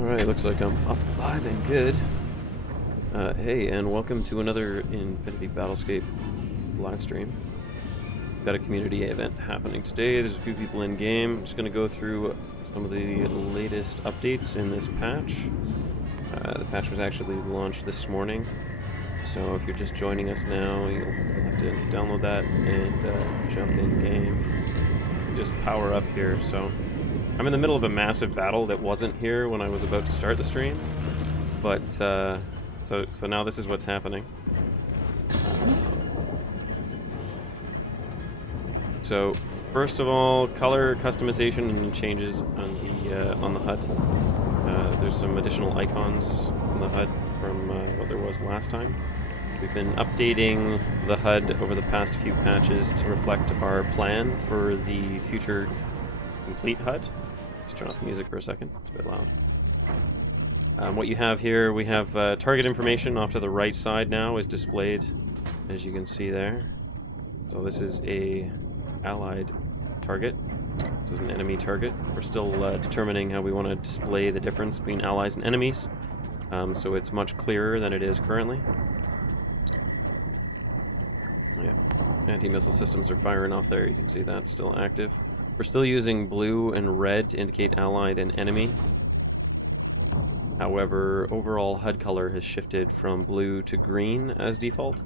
Alright, looks like I'm up live and good. Hey, and welcome to another Infinity Battlescape live stream. We've got a community event happening today. There's a few people in game. I'm just going to go through some of the latest updates in this patch. The patch was actually launched this morning, so if you're just joining us now, you'll have to download that and jump in game. Just power up here. So I'm in the middle of a massive battle that wasn't here when I was about to start the stream, but so now this is what's happening. So first of all, color customization and changes on the HUD. There's some additional icons on the HUD from what there was last time. We've been updating the HUD over the past few patches to reflect our plan for the future complete HUD. Let's turn off the music for a second, it's a bit loud. What you have here, we have target information off to the right side now is displayed, as you can see there. So this is a allied target. This is an enemy target. We're still determining how we want to display the difference between allies and enemies, so it's much clearer than it is currently. Yeah, anti-missile systems are firing off there. You can see that's still active. We're still using blue and red to indicate allied and enemy. However, overall HUD color has shifted from blue to green as default.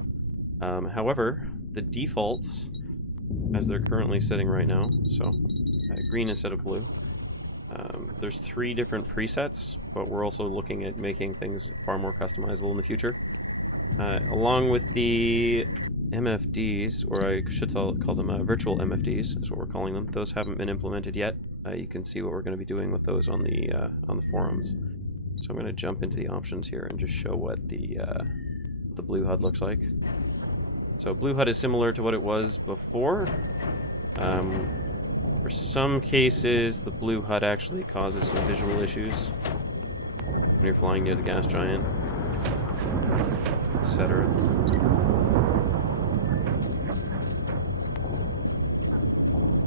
However, the defaults, as they're currently sitting right now, so green instead of blue. There's 3 different presets, but we're also looking at making things far more customizable in the future. Along with the MFDs, or I should call them virtual MFDs, is what we're calling them. Those haven't been implemented yet. You can see what we're going to be doing with those on the forums. So I'm going to jump into the options here and just show what the blue HUD looks like. So blue HUD is similar to what it was before. For some cases, the blue HUD actually causes some visual issues when you're flying near the gas giant, etc.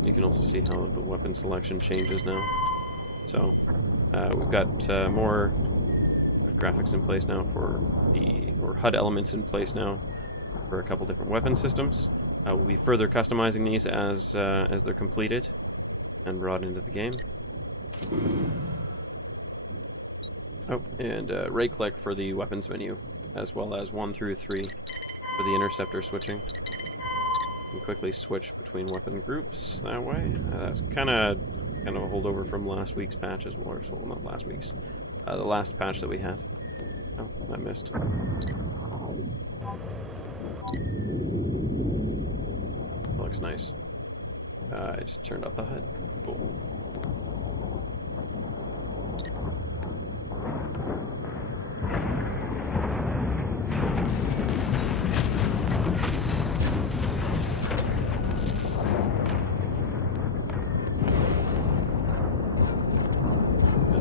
You can also see how the weapon selection changes now. So we've got more graphics in place now for or HUD elements in place now for a couple different weapon systems. We'll be further customizing these as they're completed and brought into the game. Oh, and right-click for the weapons menu, as well as 1 through 3 for the interceptor switching. You can quickly switch between weapon groups that way. That's kind of a holdover from last week's patch as well. Well, not last week's. The last patch that we had. Oh, I missed. That looks nice. I just turned off the HUD. Cool.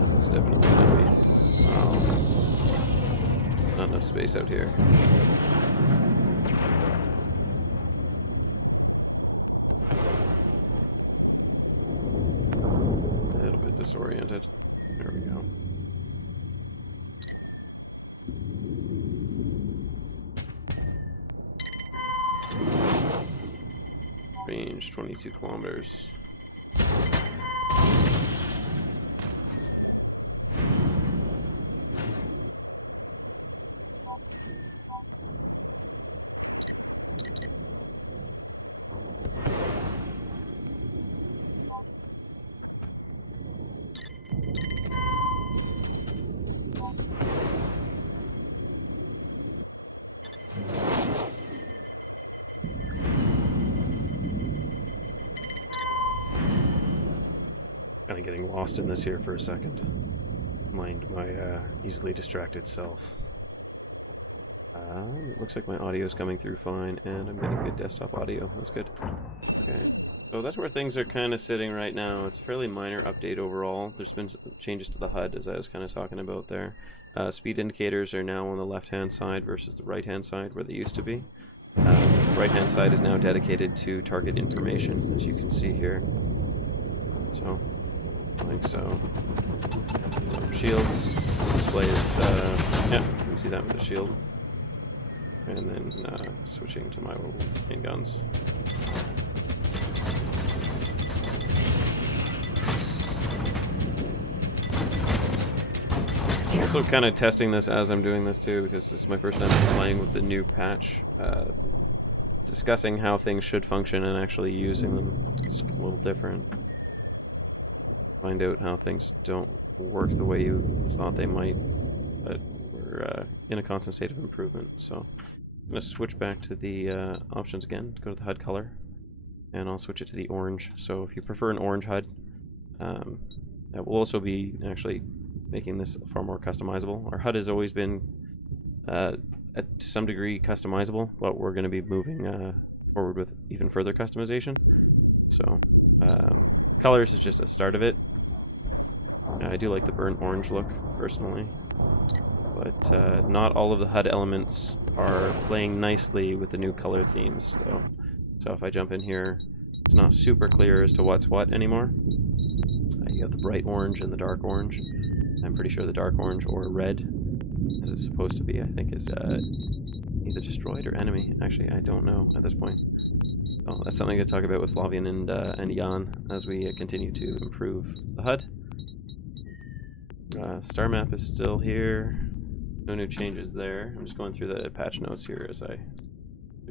That's definitely not me. Wow. Not enough space out here. Disoriented. There we go. Range 22 kilometers. Kind of getting lost in this here for a second. Mind my easily distracted self. It looks like my audio is coming through fine, and I'm getting good desktop audio. That's good. Okay, so that's where things are kind of sitting right now. It's a fairly minor update overall. There's been changes to the HUD, as I was kind of talking about there. Speed indicators are now on the left-hand side versus the right-hand side, where they used to be. Right-hand side is now dedicated to target information, as you can see here. So like so. So shields, displays, yeah, you can see that with the shield. And then switching to my main guns. Also kind of testing this as I'm doing this too, because this is my first time playing with the new patch. Discussing how things should function and actually using them is a little different. Find out how things don't work the way you thought they might, but we're in a constant state of improvement. So I'm going to switch back to the options again, to go to the HUD color, and I'll switch it to the orange. So if you prefer an orange HUD, that will also be actually making this far more customizable. Our HUD has always been to some degree customizable, but we're going to be moving forward with even further customization. So colors is just a start of it. I do like the burnt orange look personally, but not all of the HUD elements are playing nicely with the new color themes though. So if I jump in here, it's not super clear as to what's what anymore. You have the bright orange and the dark orange. I'm pretty sure the dark orange or red, as it's supposed to be, I think is either destroyed or enemy. Actually, I don't know at this point. Oh, that's something to talk about with Flavian and Jan as we continue to improve the HUD. Star map is still here. No new changes there. I'm just going through the patch notes here as I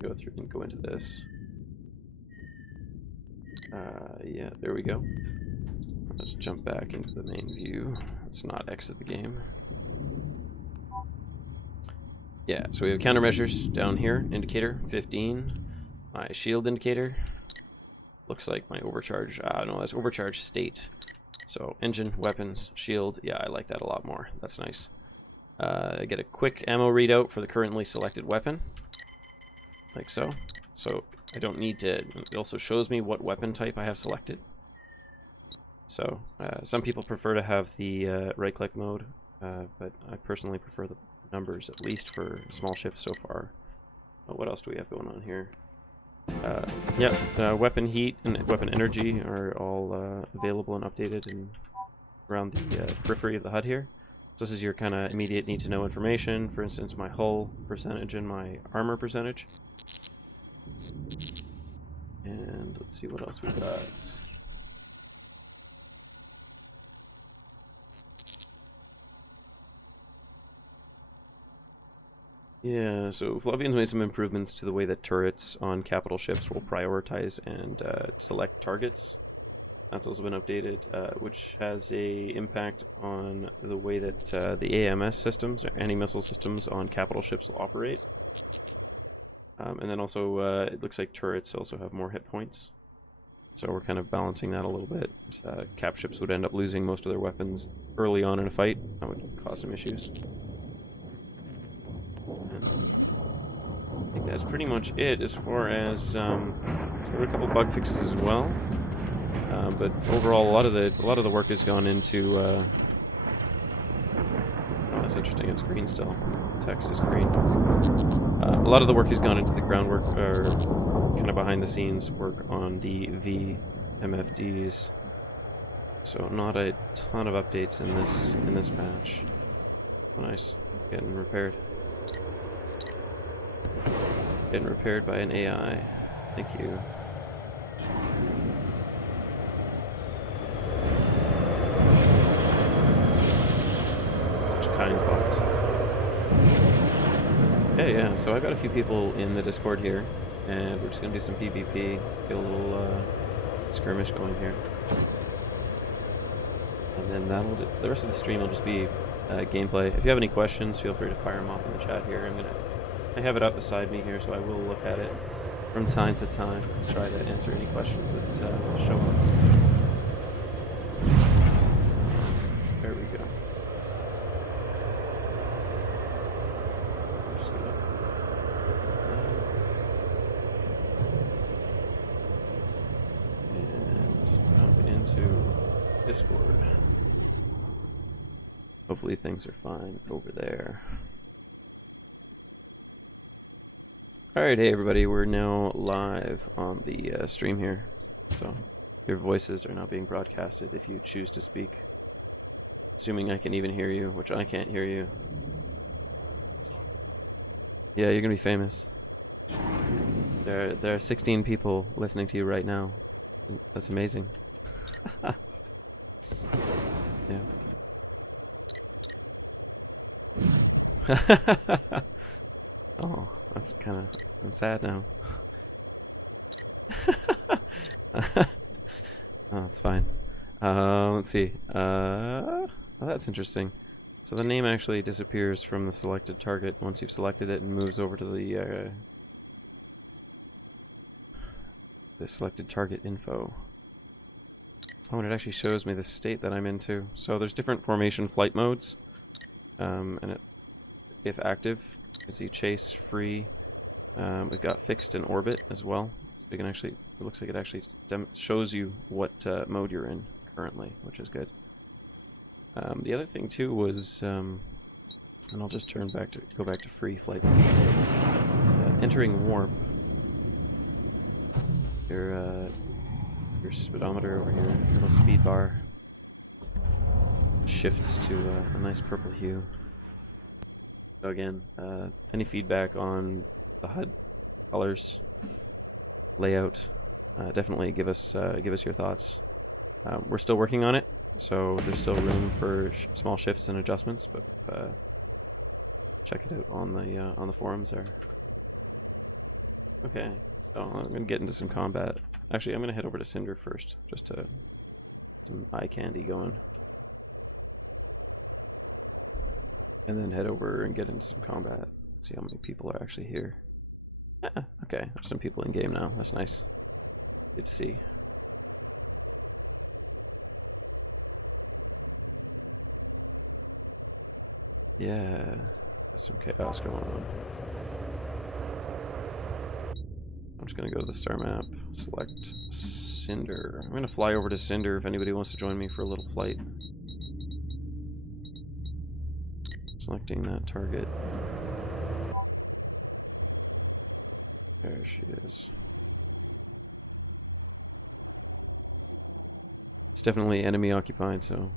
go through and go into this. Yeah, there we go. Let's jump back into the main view. Let's not exit the game. Yeah, so we have countermeasures down here. Indicator 15. My shield indicator. Looks like my overcharge. No, that's overcharge state. So engine, weapons, shield. Yeah, I like that a lot more. That's nice. I get a quick ammo readout for the currently selected weapon. Like so. So I don't need to. It also shows me what weapon type I have selected. So some people prefer to have the right-click mode, but I personally prefer the numbers, at least for small ships so far. What else do we have going on here? Yeah, weapon heat and weapon energy are all available and updated and around the periphery of the HUD here. So this is your kind of immediate need-to-know information. For instance, my hull percentage and my armor percentage. And let's see what else we've got. Yeah, so Flavian's made some improvements to the way that turrets on capital ships will prioritize and select targets. That's also been updated, which has a impact on the way that the AMS systems, or anti-missile systems on capital ships will operate. And then also, it looks like turrets also have more hit points. So we're kind of balancing that a little bit. Cap ships would end up losing most of their weapons early on in a fight. That would cause some issues. I think that's pretty much it as far as there were a couple bug fixes as well, but overall a lot of the work has gone into oh, that's interesting, it's green still, text is green. A lot of the work has gone into the groundwork, or kind of behind the scenes work on the VMFDs, so not a ton of updates in this patch. Oh, nice, getting repaired. Getting repaired by an AI. Thank you. Such a kind bot. Yeah, so I've got a few people in the Discord here, and we're just gonna do some PvP, get a little skirmish going here. And then the rest of the stream will just be gameplay. If you have any questions, feel free to fire them off in the chat here. I have it up beside me here, so I will look at it from time to time and try to answer any questions that show up. There we go. I'm just gonna and jump into Discord. Hopefully things are fine over there. Alright, hey everybody, we're now live on the stream here. So, Your voices are now being broadcasted if you choose to speak. Assuming I can even hear you, which I can't hear you. Yeah, you're gonna be famous. There are 16 people listening to you right now. That's amazing. Yeah. Oh, that's kind of... I'm sad now. Oh, that's fine. Let's see. Oh, that's interesting. So the name actually disappears from the selected target once you've selected it and moves over to the selected target info. Oh, and it actually shows me the state that I'm into. So there's different formation flight modes, and if active, you see chase, free. We've got fixed and orbit as well. So you can actually, it looks like it actually shows you what mode you're in currently, which is good. The other thing too was, and I'll just go back to free flight mode. Entering warp. Your speedometer over here, your little speed bar, shifts to a nice purple hue. So again, any feedback on the HUD colors, layout, definitely give us your thoughts. We're still working on it, so there's still room for small shifts and adjustments, but check it out on the forums there. Okay, so I'm gonna get into some combat. Actually, I'm gonna head over to Cinder first, just to some eye candy going, and then head over and get into some combat. Let's see how many people are actually here. Okay, there's some people in game now. That's nice. Good to see. Yeah, there's some chaos going on. I'm just gonna go to the star map, select Cinder. I'm gonna fly over to Cinder if anybody wants to join me for a little flight. Selecting that target. There she is. It's definitely enemy occupied, so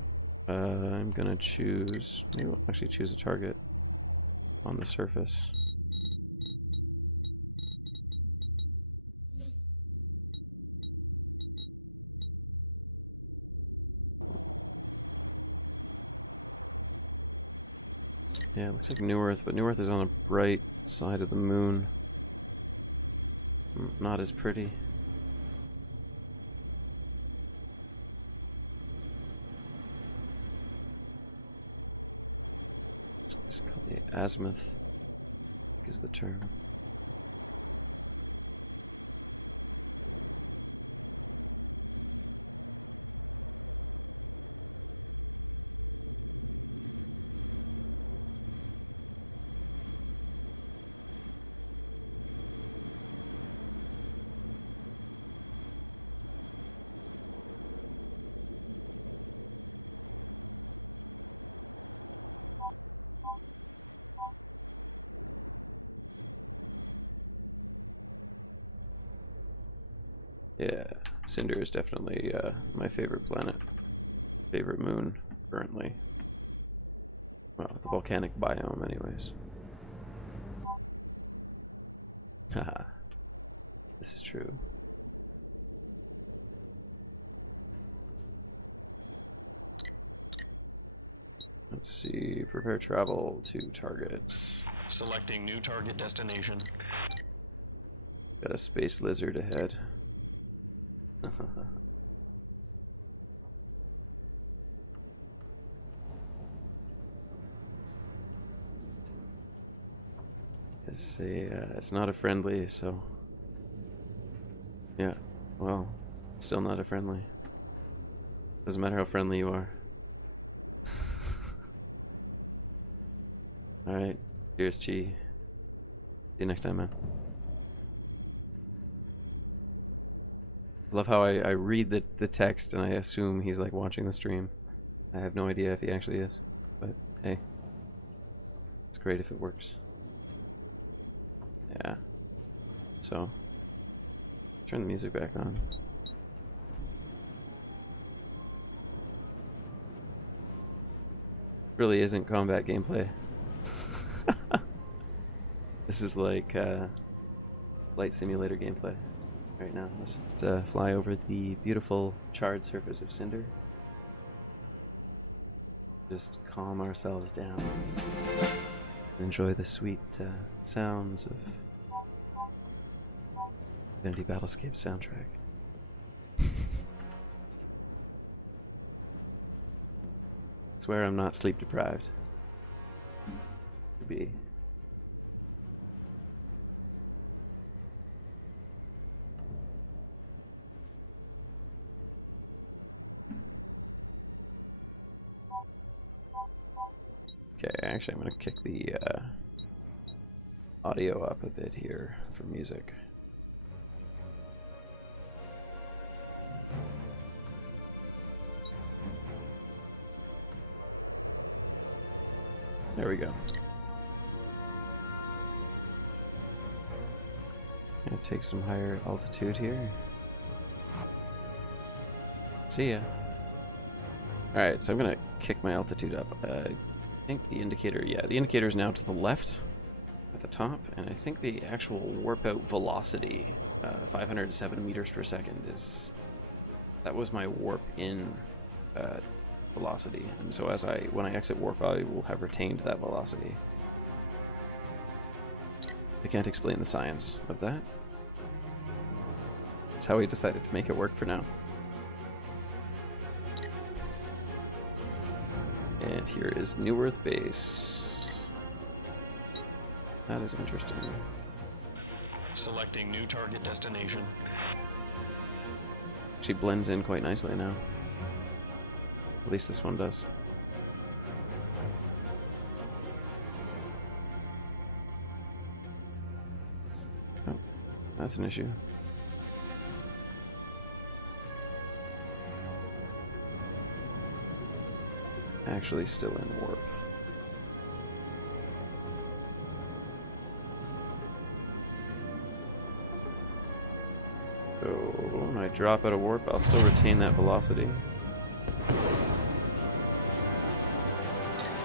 I'm gonna choose, maybe I'll actually choose a target on the surface. Yeah, it looks like New Earth, but New Earth is on the bright side of the moon. Not as pretty. It's called the azimuth, I think is the term. Yeah, Cinder is definitely my favorite planet. Favorite moon, currently. Well, the volcanic biome, anyways. Haha. This is true. Let's see. Prepare travel to targets. Selecting new target destination. Got a space lizard ahead. It's not a friendly, so yeah. Well, still not a friendly. Doesn't matter how friendly you are. All right. Cheers, Chi. See you next time, man. I love how I read the text and I assume he's like watching the stream. I have no idea if he actually is, but hey, it's great if it works. Yeah. So, turn the music back on. Really isn't combat gameplay. This is like flight simulator gameplay right now. Let's just fly over the beautiful charred surface of Cinder. Just calm ourselves down. Enjoy the sweet sounds of Indy Battlescape soundtrack. Swear I'm not sleep deprived. Could be. Okay, actually I'm gonna kick the audio up a bit here for music. There we go. Gonna take some higher altitude here. See ya. Alright, so I'm gonna kick my altitude up. I think the indicator, yeah, the indicator is now to the left at the top, and I think the actual warp out velocity, 507 meters per second, that was my warp in velocity, and so when I exit warp, I will have retained that velocity. I can't explain the science of that. It's how we decided to make it work for now. And here is New Earth Base. That is interesting. Selecting new target destination. Actually blends in quite nicely now. At least this one does. Oh, that's an issue. Actually still in warp. So when I drop out of warp, I'll still retain that velocity.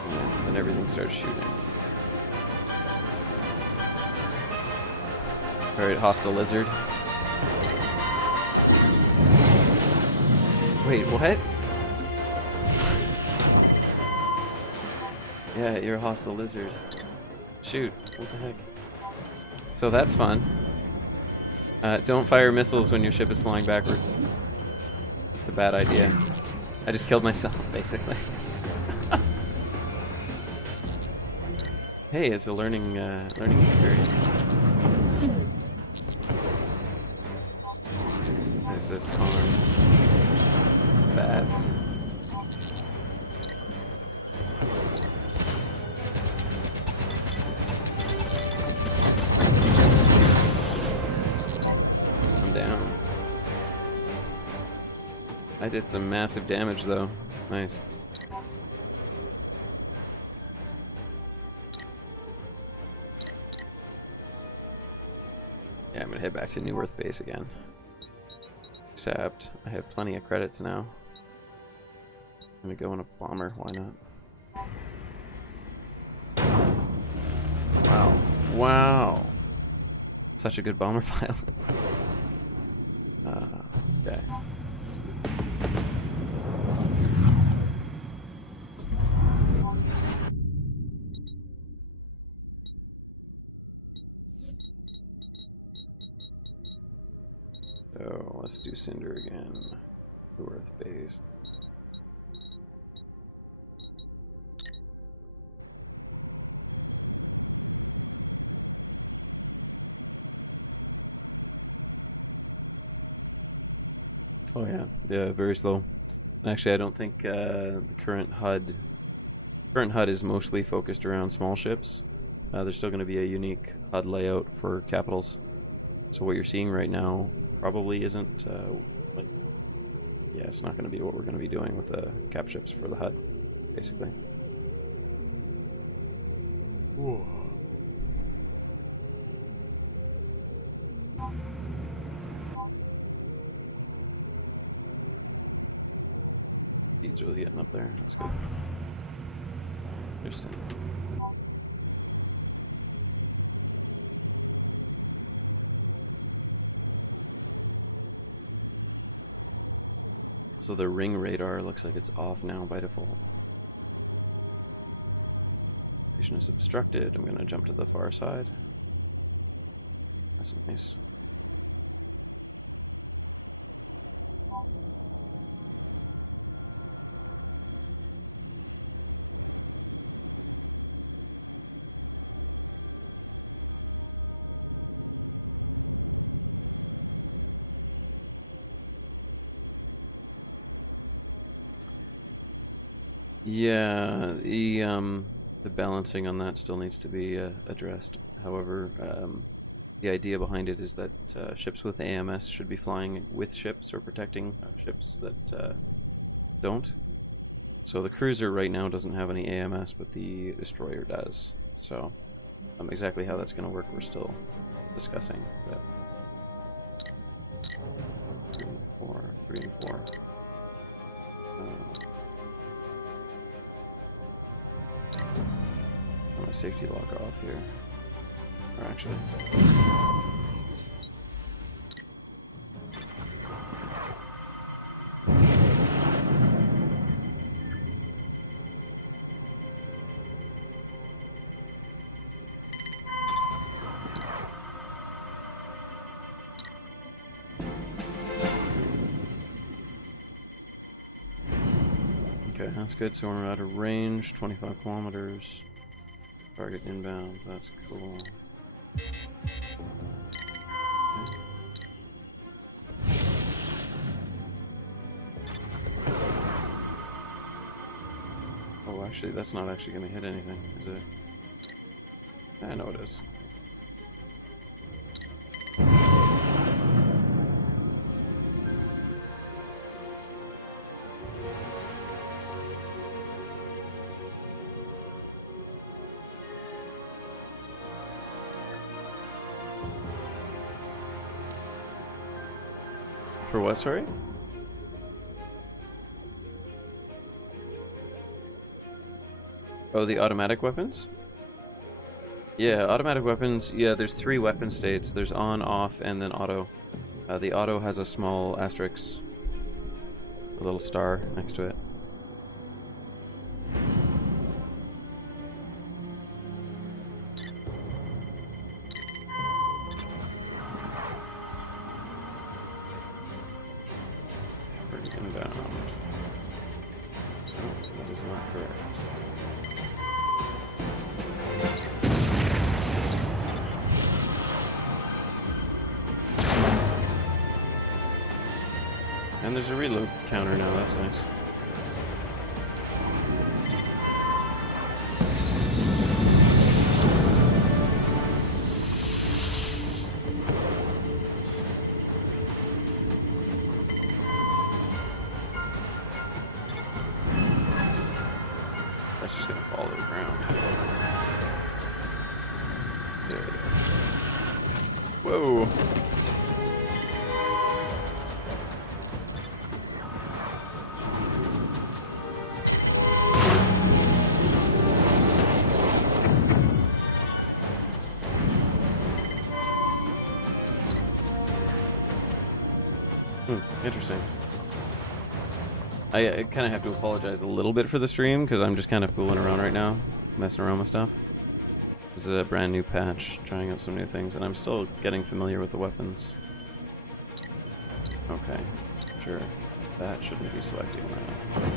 And then everything starts shooting. Alright, hostile lizard. Wait, what? Yeah, you're a hostile lizard. Shoot, what the heck? So that's fun. Don't fire missiles when your ship is flying backwards. It's a bad idea. I just killed myself, basically. Hey, it's a learning experience. Assist harm. It's bad. Down. I did some massive damage though. Nice. Yeah, I'm gonna head back to New Earth Base again. Except I have plenty of credits now. I'm gonna go in a bomber, why not? Wow. Wow. Such a good bomber pilot. Okay. So let's do Cinder again. New Earth Base. Oh yeah, very slow. Actually, I don't think the current HUD is mostly focused around small ships. There's still going to be a unique HUD layout for capitals. So what you're seeing right now probably isn't it's not going to be what we're going to be doing with the cap ships for the HUD, basically. Whoa. Speed's really getting up there. That's good. Interesting. So the ring radar looks like it's off now by default. Vision is obstructed. I'm going to jump to the far side. That's nice. Yeah, the balancing on that still needs to be addressed. However, the idea behind it is that ships with AMS should be flying with ships or protecting ships that don't. So the cruiser right now doesn't have any AMS, but the destroyer does. So exactly how that's going to work, we're still discussing. But 3 and 4, 3 and 4. I'm going to safety lock off here. Or actually... Okay, that's good. So we're out of range, 25 kilometers. Target inbound, that's cool. Oh, actually, that's not actually going to hit anything, is it? I know it is. For what, sorry? Oh, the automatic weapons? Yeah, automatic weapons, yeah, there's 3 weapon states. There's on, off, and then auto. The auto has a small asterisk, a little star next to it. Inbound. Oh, that is not correct. And there's a reload counter now, that's nice. That's just gonna fall to the ground. There we go. Whoa! Interesting. I kind of have to apologize a little bit for the stream because I'm just kind of fooling around right now, messing around with stuff. This is a brand new patch, trying out some new things, and I'm still getting familiar with the weapons. Okay, sure. That shouldn't be selecting that.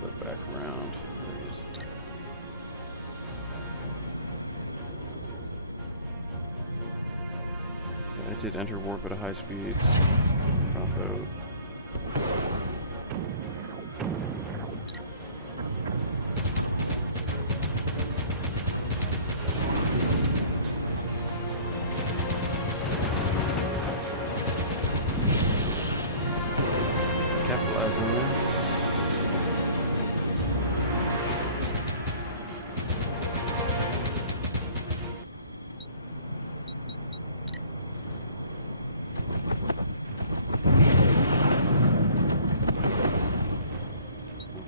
flip back around. There he is. Yeah, I did enter warp at a high speed. Drop out. Capitalize on this.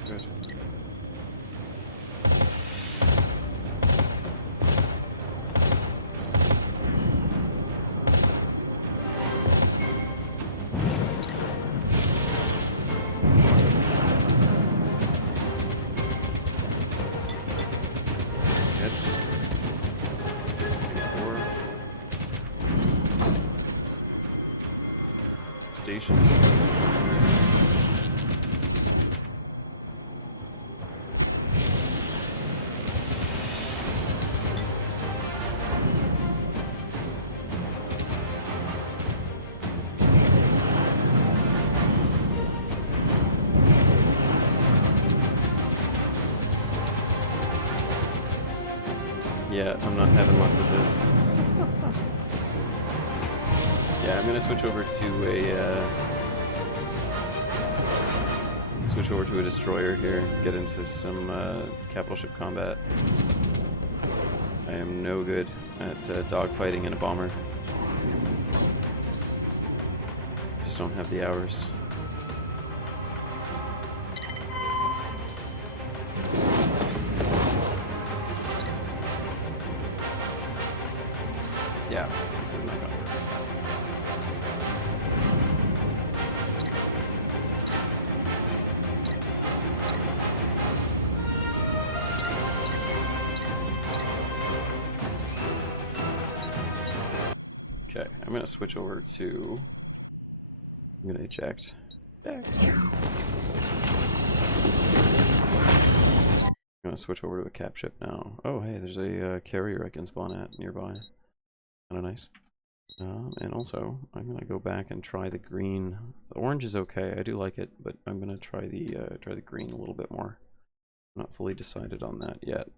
Good. Hits. 4. Station. Yeah, I'm not having luck with this. Yeah, I'm gonna switch over to a destroyer here. Get into some capital ship combat. I am no good at dogfighting in a bomber. Just don't have the hours. Yeah, this is not gonna work. Okay, I'm gonna switch over to. I'm gonna eject. I'm gonna switch over to a cap ship now. Oh, hey, there's a carrier I can spawn at nearby. Kind of nice. And also, I'm gonna go back and try the green. The orange is okay. I do like it, but I'm gonna try the green a little bit more. I'm not fully decided on that yet.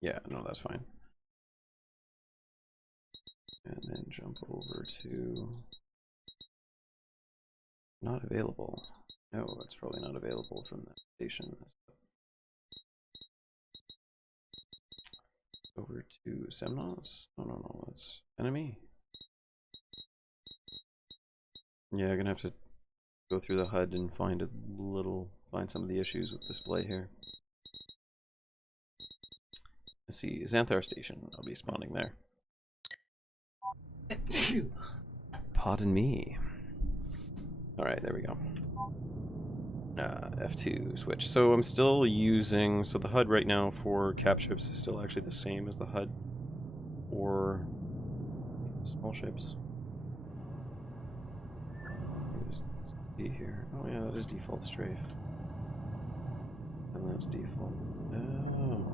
Yeah, no, that's fine. And then jump over to not available. No, it's probably not available from the station. Over to Semnos? No, that's enemy. Yeah, I'm gonna have to go through the HUD and find some of the issues with display here. Let's see, Xanthar Station. I'll be spawning there. Pardon me. Alright, there we go. F2 switch. So I'm still using, so the HUD right now for cap ships is still actually the same as the HUD for small ships. Just see here. Oh yeah, that is default strafe. And that's default. Oh.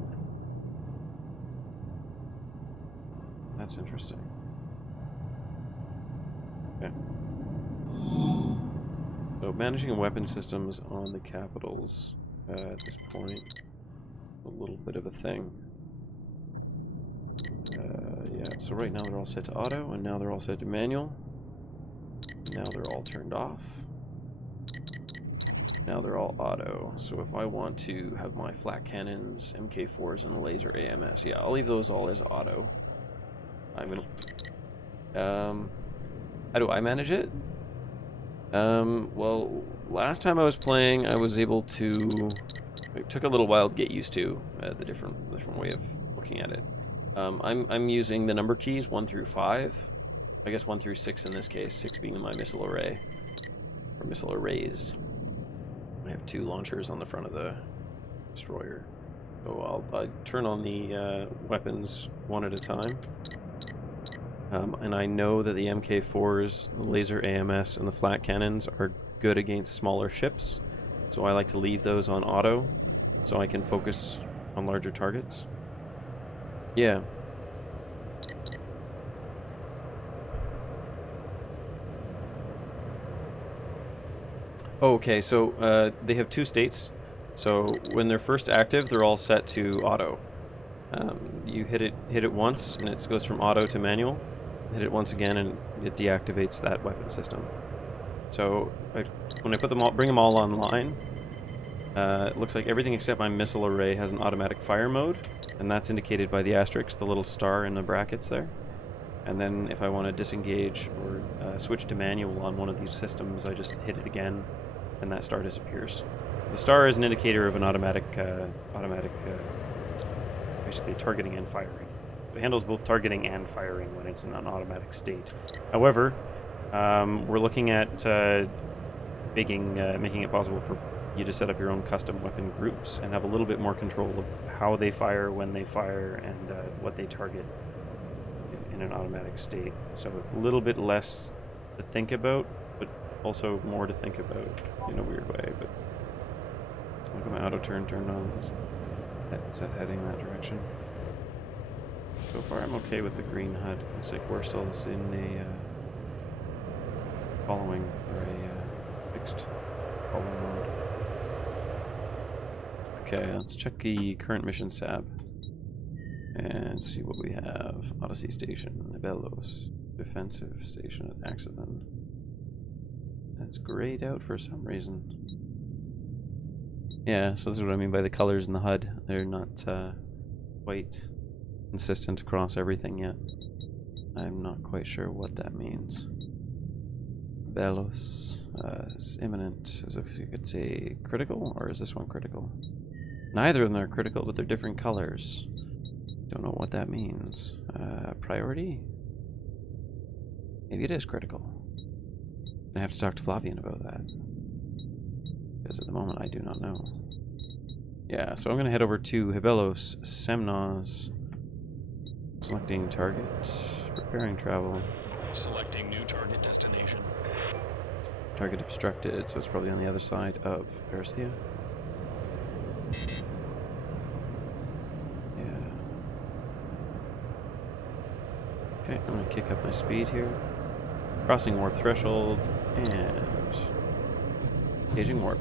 That's interesting. Okay. So managing weapon systems on the capitals at this point, a little bit of a thing. Yeah, so right now they're all set to auto, and now they're all set to manual. Now they're all turned off. Now they're all auto. So if I want to have my flak cannons, MK4s, and laser AMS, yeah, I'll leave those all as auto. I'm gonna. How do I manage it? Well, last time I was playing, I was able to. It took a little while to get used to the different way of looking at it. I'm using the number keys 1 through 5. I guess 1 through 6 in this case. 6 being my missile array or missile arrays. I have 2 launchers on the front of the destroyer, so I'll turn on the weapons one at a time. and I know that the MK4s, the laser AMS, and the flat cannons are good against smaller ships, so I like to leave those on auto so I can focus on larger targets. Yeah. Okay, so they have two states. So when they're first active, they're all set to auto. You hit it once, and it goes from auto to manual. Hit it once again, and it deactivates that weapon system. So when I put them all, bring them all online, it looks like everything except my missile array has an automatic fire mode, and that's indicated by the asterisk, the little star in the brackets there. And then if I want to disengage or switch to manual on one of these systems, I just hit it again, and that star disappears. The star is an indicator of an automatic, basically targeting and firing. It handles both targeting and firing when it's in an automatic state. However, we're looking at making it possible for you to set up your own custom weapon groups and have a little bit more control of how they fire, when they fire, and what they target in an automatic state. So a little bit less to think about, but also more to think about in a weird way. But look at my auto turn turned on. It's heading that direction. So far I'm okay with the green HUD. Looks like we're still in a following or a fixed following mode. Okay, let's check the current missions tab and see what we have. Odyssey Station, Nibelos, Defensive Station at Accident. That's grayed out for some reason. Yeah, so this is what I mean by the colors in the HUD. They're not quite consistent across everything yet. I'm not quite sure what that means. Belos is imminent. It's a critical, or is this one critical? Neither of them are critical, but they're different colors. Don't know what that means. Priority? Maybe it is critical. I have to talk to Flavian about that, because at the moment I do not know. Yeah, so I'm going to head over to Hibelos, Semnos, selecting target, preparing travel. Selecting new target destination. Target obstructed, so it's probably on the other side of Persia. Yeah. Okay, I'm going to kick up my speed here. Crossing warp threshold, and engaging warp.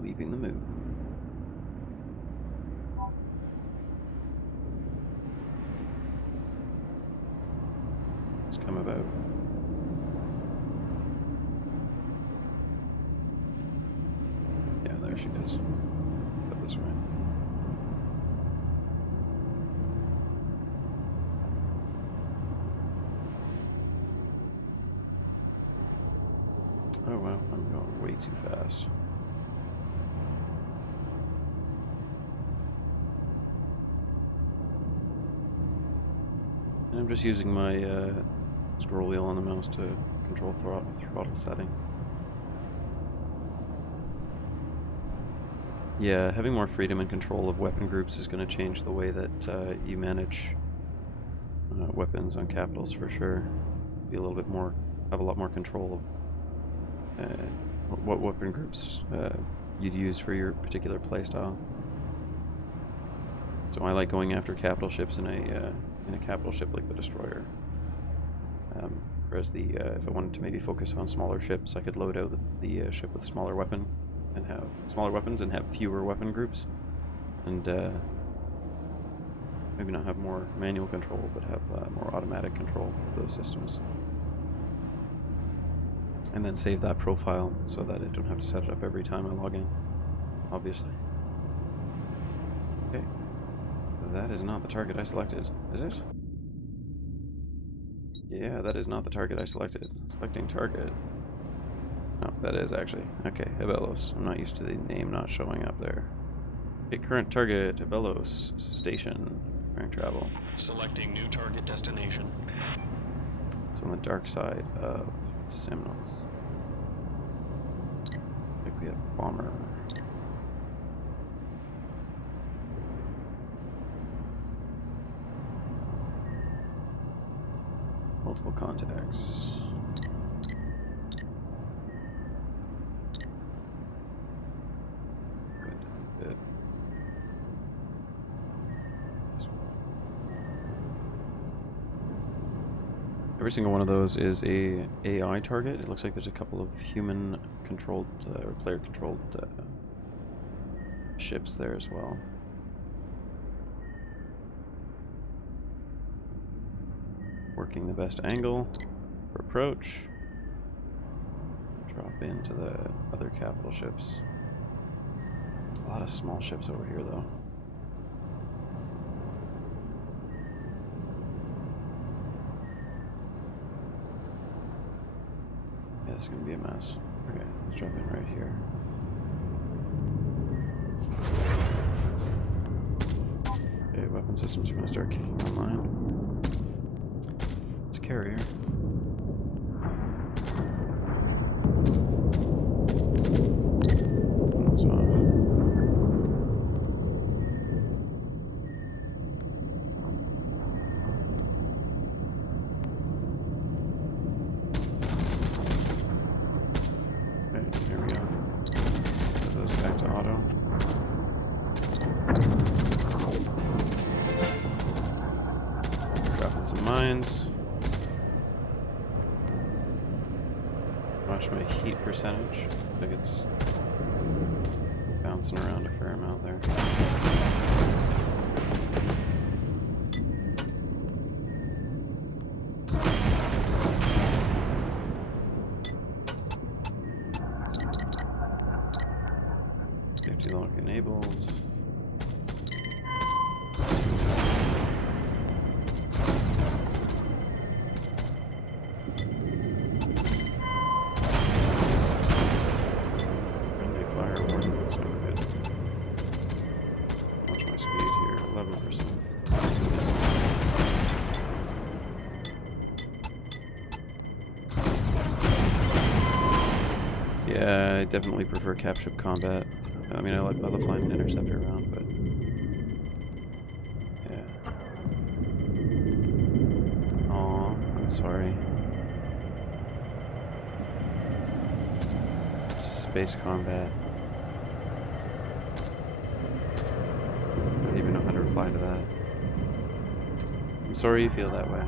Leaving the moon. Let's come about. Yeah, there she is. Go this way. Oh wow, I'm going way too fast. I'm just using my scroll wheel on the mouse to control throttle setting. Yeah, having more freedom and control of weapon groups is going to change the way that you manage weapons on capitals for sure. Be a little bit more, have a lot more control of what weapon groups you'd use for your particular playstyle. So I like going after capital ships in a capital ship like the destroyer. Whereas if I wanted to maybe focus on smaller ships, I could load out the ship with smaller weapon and have smaller weapons and have fewer weapon groups, and maybe not have more manual control, but have more automatic control of those systems. And then save that profile so that I don't have to set it up every time I log in, obviously. Okay. That is not the target I selected, is it? Yeah, that is not the target I selected. Selecting target. Oh, that is actually. Okay, Hebelos. I'm not used to the name not showing up there. Okay, current target, Hebelos Station. Preparing travel. Selecting new target destination. It's on the dark side of Semnols. I think we have bomber. Multiple contacts. Good. Every single one of those is a AI target. It looks like there's a couple of human-controlled or player-controlled ships there as well. Working the best angle for approach. Drop into the other capital ships. A lot of small ships over here, though. Yeah, it's gonna be a mess. Okay, let's drop in right here. Okay, weapon systems are gonna start kicking online. It's a carrier. Those off. Okay, here we go. Put those back to auto. Dropping some mines. Watch my heat percentage. I think it's bouncing around a fair amount there. Safety lock enabled. Yeah, I definitely prefer capship combat. I mean, I love flying an interceptor around, but yeah. Aw, I'm sorry. It's space combat. I don't even know how to reply to that. I'm sorry you feel that way.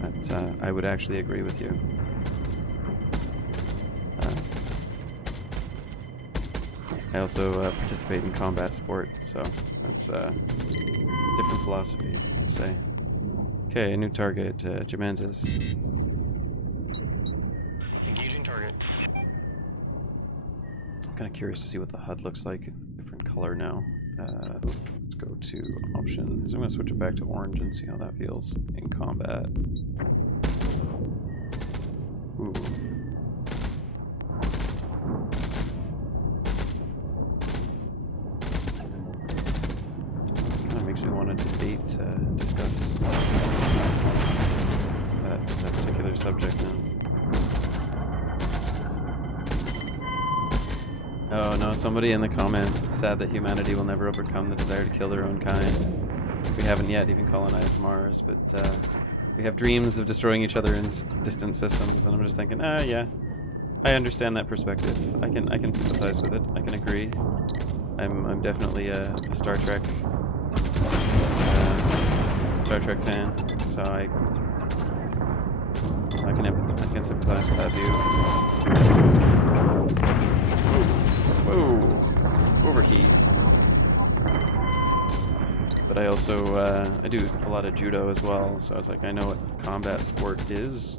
But, I would actually agree with you. I also participate in combat sport, so that's a different philosophy, let's say. Okay, new target, Jamanzis. Engaging target. I'm kind of curious to see what the HUD looks like. Different color now. Let's go to options. I'm going to switch it back to orange and see how that feels in combat. Ooh. Makes me want to debate, discuss that particular subject now. Oh no, somebody in the comments said that humanity will never overcome the desire to kill their own kind. We haven't yet even colonized Mars, but we have dreams of destroying each other in distant systems, and I'm just thinking, yeah, I understand that perspective. I can sympathize with it. I can agree. I'm definitely a Star Trek fan, so I can sympathize with that view. Whoa, overheat. But I also I do a lot of judo as well, so I was like, I know what combat sport is.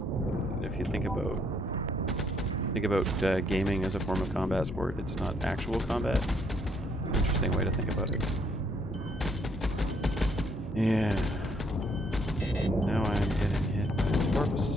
If you think about gaming as a form of combat sport, it's not actual combat. Interesting way to think about it. Yeah. Now I am getting hit by corpse.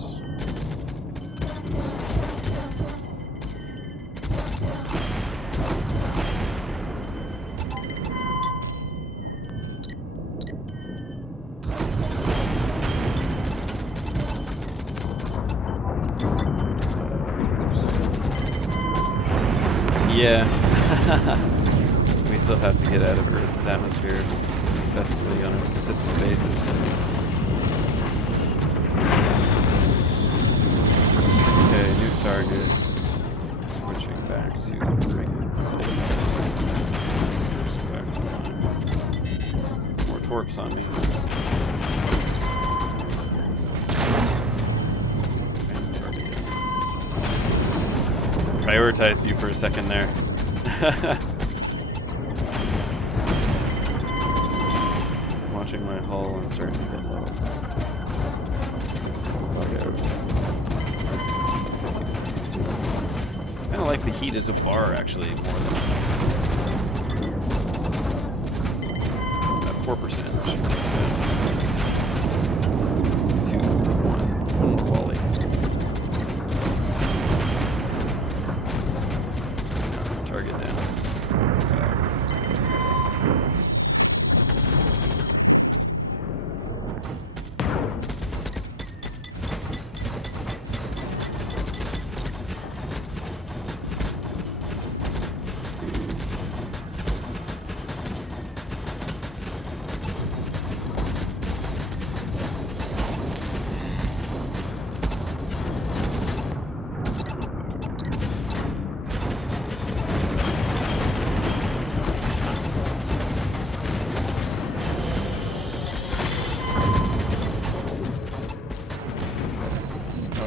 Yeah. We still have to get out of Earth's atmosphere successfully on a consistent basis. Okay, new target. Switching back to regular flight. More torps on me. Prioritized you for a second there. Watching my hull and starting to get low. Bug out. Kind of like the heat as a bar, actually, more than about 4%. Should take that. 2, 1 quality. Target down. Back.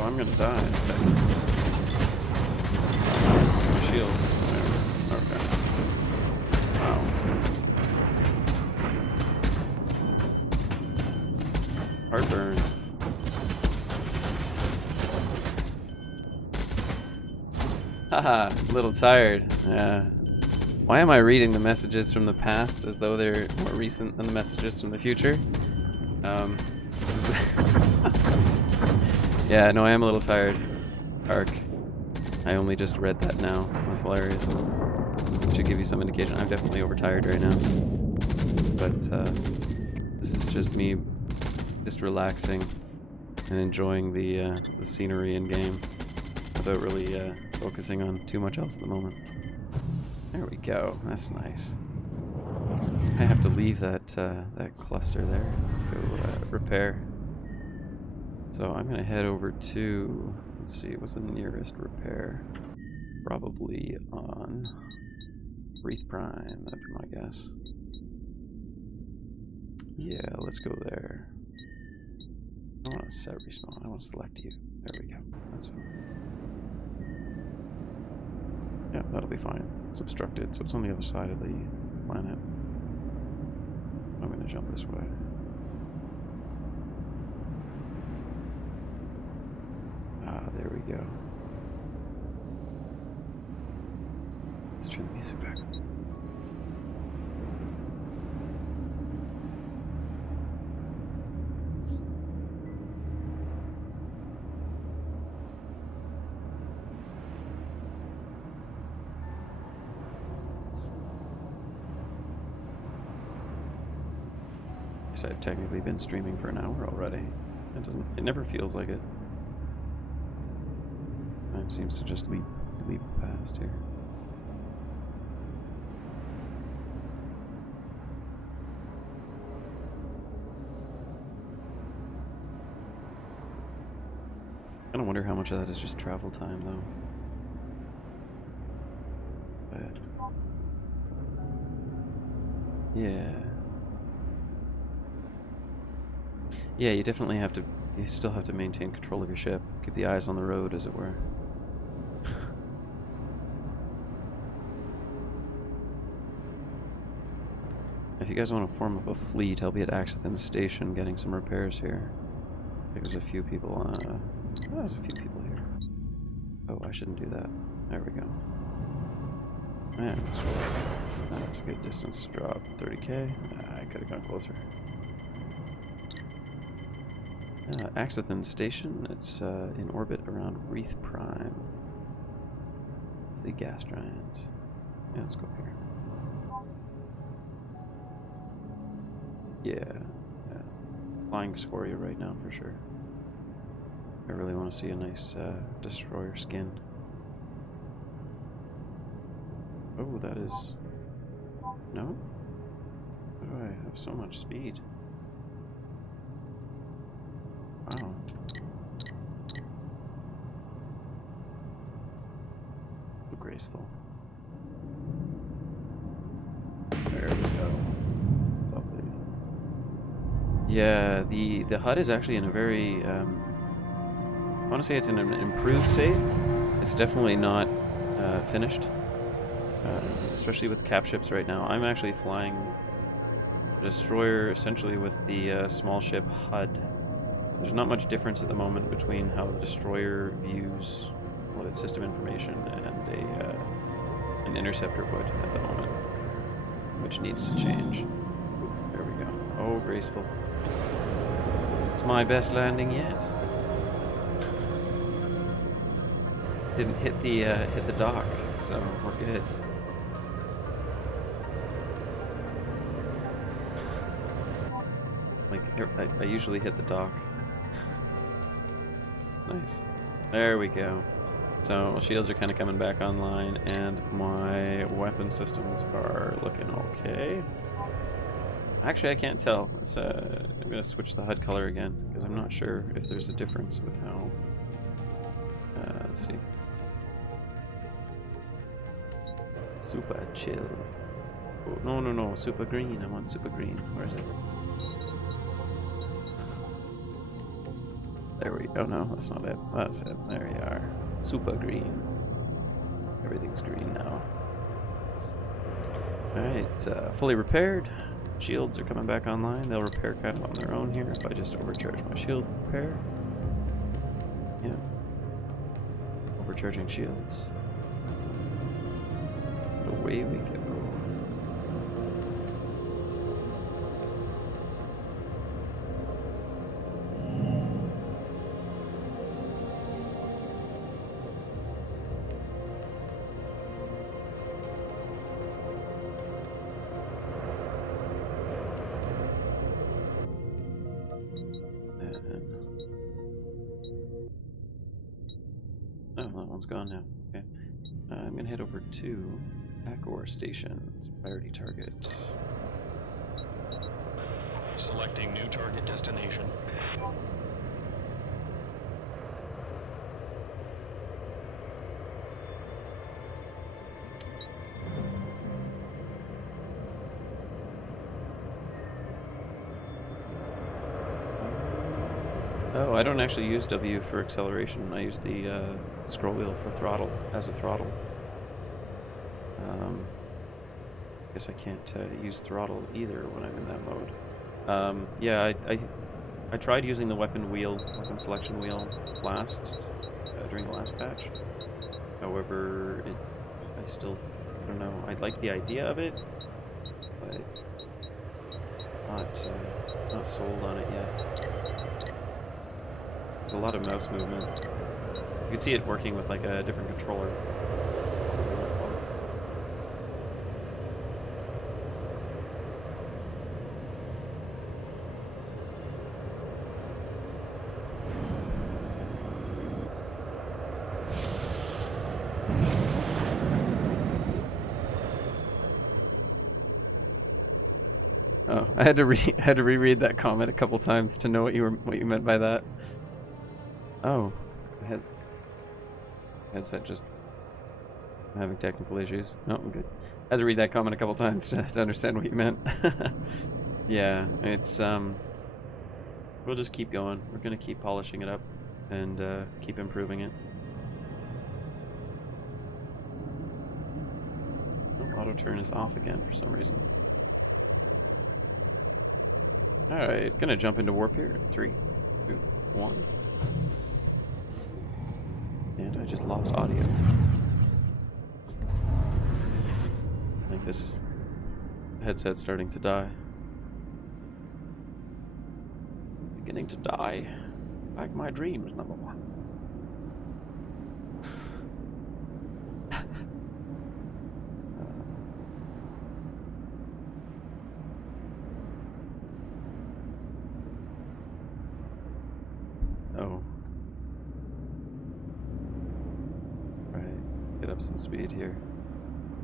I'm gonna die in a second. My shield is there. Okay. Wow. Heartburn. Haha, a little tired. Yeah. Why am I reading the messages from the past as though they're more recent than the messages from the future? Yeah, no, I am a little tired. Arc. I only just read that now. That's hilarious. Should give you some indication. I'm definitely overtired right now. But this is just me just relaxing and enjoying the scenery in game without really focusing on too much else at the moment. There we go. That's nice. I have to leave that that cluster there. Go repair. So I'm gonna head over to, let's see, what's the nearest repair? Probably on Wreath Prime, that'd be my guess. Yeah, let's go there. I want to set respawn, I want to select you. There we go. Yeah, that'll be fine. It's obstructed, so it's on the other side of the planet. I'm gonna jump this way. There we go. Let's turn the music back. Guess I've technically been streaming for an hour already. It never feels like it. Time seems to just leap past here. I don't wonder how much of that is just travel time, though. But yeah. Yeah, you definitely have to. You still have to maintain control of your ship. Keep the eyes on the road, as it were. If you guys want to form up a fleet, I'll be at Accident Station getting some repairs here. I think there's a few people. There's a few people here. Oh, I shouldn't do that. There we go. Man, that's a good distance to drop. 30k. I could have gone closer. Axathan Station. It's in orbit around Wreath Prime. The gas giant. Yeah, let's go here. Yeah. Flying Scoria right now for sure. I really want to see a nice destroyer skin. Oh, that is... No? Why do I have so much speed? Wow. So graceful. There we go. Lovely. Yeah, the HUD is actually in a very... I want to say it's in an improved state. It's definitely not finished. Especially with cap ships right now. I'm actually flying a destroyer essentially with the small ship HUD. There's not much difference at the moment between how the destroyer views its system information and an interceptor would at the moment, which needs to change. Oof, there we go. Oh, graceful. It's my best landing yet. Didn't hit the dock, so we're good. Like I usually hit the dock. Nice. There we go. So shields are kind of coming back online, and my weapon systems are looking okay. Actually, I can't tell. I'm gonna switch the HUD color again because I'm not sure if there's a difference with how. Let's see. Super chill. Oh, no, super green. I want super green. Where is it? There we go. No, that's not it. That's it. There we are. Super green. Everything's green now. Alright, it's fully repaired. Shields are coming back online. They'll repair kind of on their own here if I just overcharge my shield repair. Yeah. Overcharging shields. And away we go. Oh, that one's gone now. Okay. I'm gonna head over to Accor Station. Priority target. Selecting new target destination. Oh, I don't actually use W for acceleration. I use the scroll wheel for throttle, as a throttle. I guess I can't use throttle either when I'm in that mode. Yeah, I tried using the weapon selection wheel during the last patch. However, I don't know. I like the idea of it, but not sold on it yet. There's a lot of mouse movement. You can see it working with like a different controller. Oh, I had to reread that comment a couple times to know what you meant by that. Oh, headset just having technical issues. No, I'm good. I had to read that comment a couple times to understand what you meant. Yeah, it's we'll just keep going. We're gonna keep polishing it up and keep improving it. Oh, auto turn is off again for some reason. Alright, gonna jump into warp here. 3, 2, 1. And I just lost audio. I think this headset's starting to die. Beginning to die. Like my dreams, number one. Oh. Right. Get up some speed here.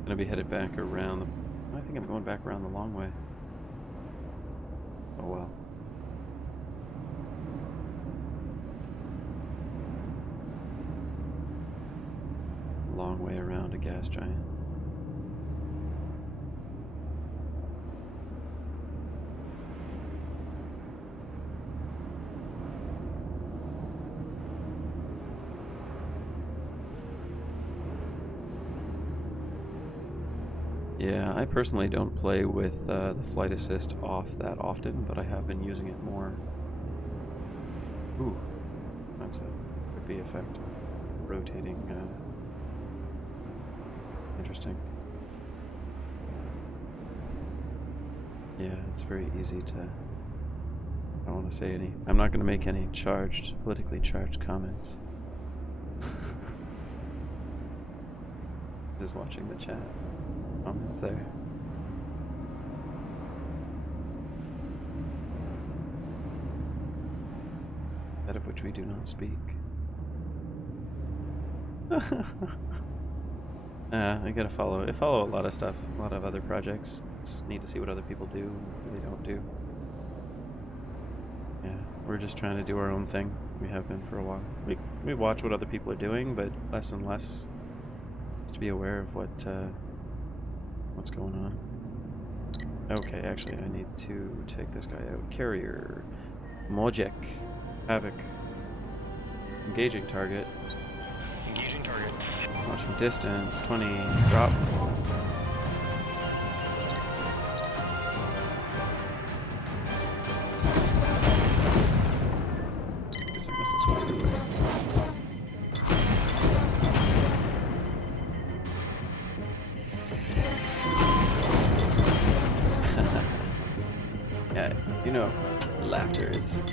Gonna be headed back around the... I think I'm going back around the long way. Oh well. Long way around a gas giant. Yeah, I personally don't play with the flight assist off that often, but I have been using it more. Ooh, that's a trippy effect. Rotating. Interesting. Yeah, it's very easy to... I don't want to say any... I'm not going to make any politically charged comments. Just watching the chat. Comments there. That of which we do not speak. I gotta follow. I follow a lot of stuff, a lot of other projects. It's neat to see what other people do and what they don't do. Yeah, we're just trying to do our own thing. We have been for a while. We watch what other people are doing, but less and less, just to be aware of what's going on. Okay, actually, I need to take this guy out. Carrier, Mojek, Havoc, engaging target. Engaging target. Watching distance, 20, drop. Get some missiles going. Yeah, you know, laughter is...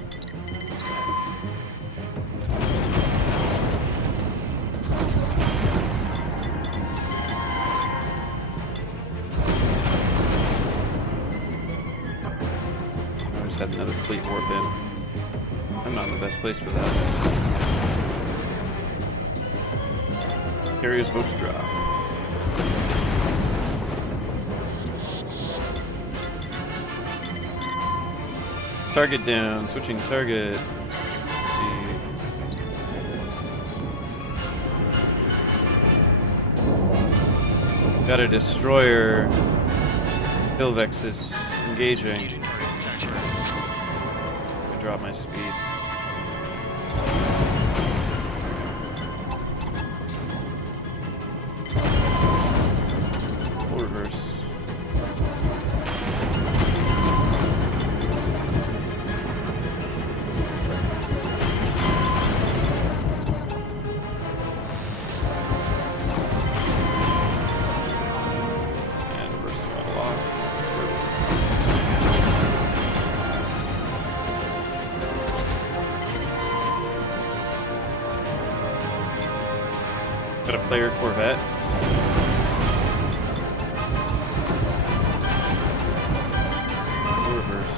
Had another fleet warp in. I'm not in the best place for that. Carrier's about to drop. Target down, switching target. Let's see. Got a destroyer. Pilvex is engaging. Drop my speed. Full reverse. And reverse throttle off. Got a player Corvette. Reverse.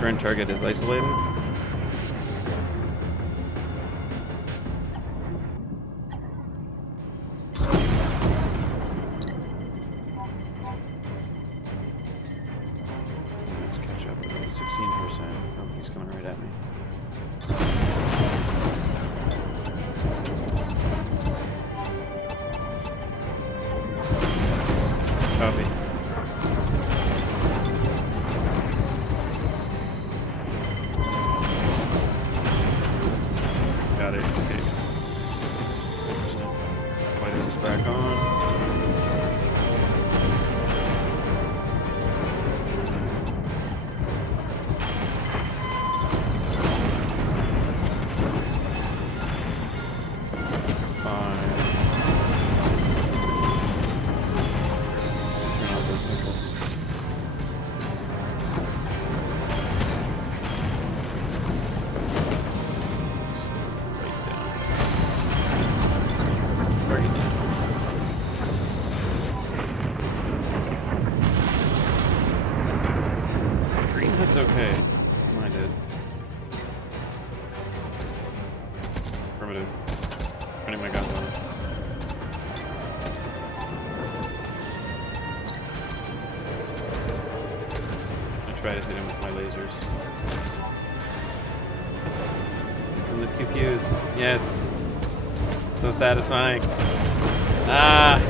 Current target is isolated. Let's catch up with 16%. Oh, he's coming right at me. Copy. Got it. Okay. Minus is back on. Affirmative. Putting my guns on. I try to hit him with my lasers. From the pew-pews. Yes. So satisfying. Ah!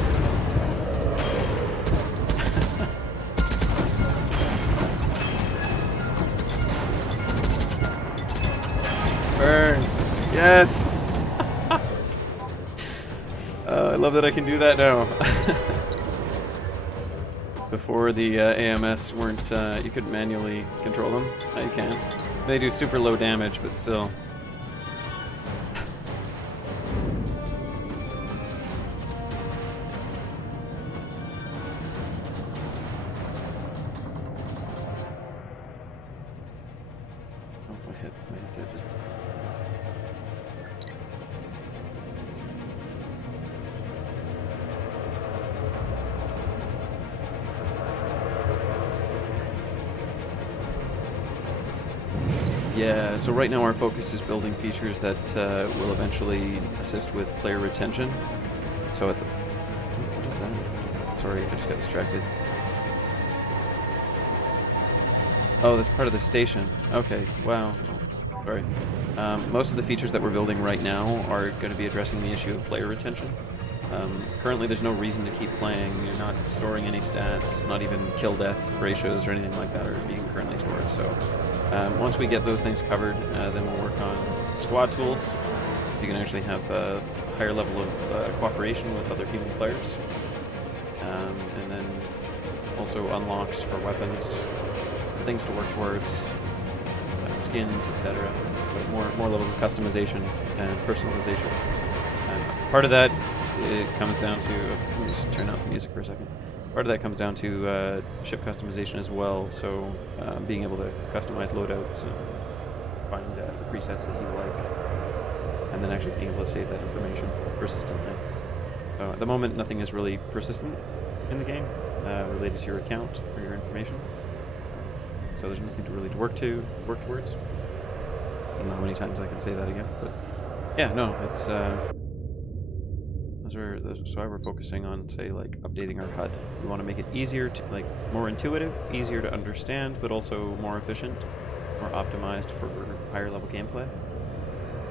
Burn. Yes! I love that I can do that now. Before the AMS weren't, you couldn't manually control them. Now you can. They do super low damage, but still. Yeah, so right now our focus is building features that will eventually assist with player retention. So at the... What is that? Sorry, I just got distracted. Oh, that's part of the station. Okay, wow. Sorry. Most of the features that we're building right now are going to be addressing the issue of player retention. Currently there's no reason to keep playing. You're not storing any stats, not even kill-death ratios or anything like that are being currently stored. So once we get those things covered, then we'll work on squad tools. You can actually have a higher level of cooperation with other human players. And then also unlocks for weapons, things to work towards, skins, etc. But more levels of customization and personalization. Part of that it comes down to, let me just turn out the music for a second. Part of that comes down to ship customization as well, so being able to customize loadouts and find the presets that you like, and then actually being able to save that information persistently. So at the moment, nothing is really persistent in the game related to your account or your information. So there's nothing to really work towards. I don't know how many times I can say that again, but yeah, no, it's that's why we're focusing on, say, like updating our HUD. We want to make it easier to, like, more intuitive, easier to understand, but also more efficient, more optimized for higher level gameplay.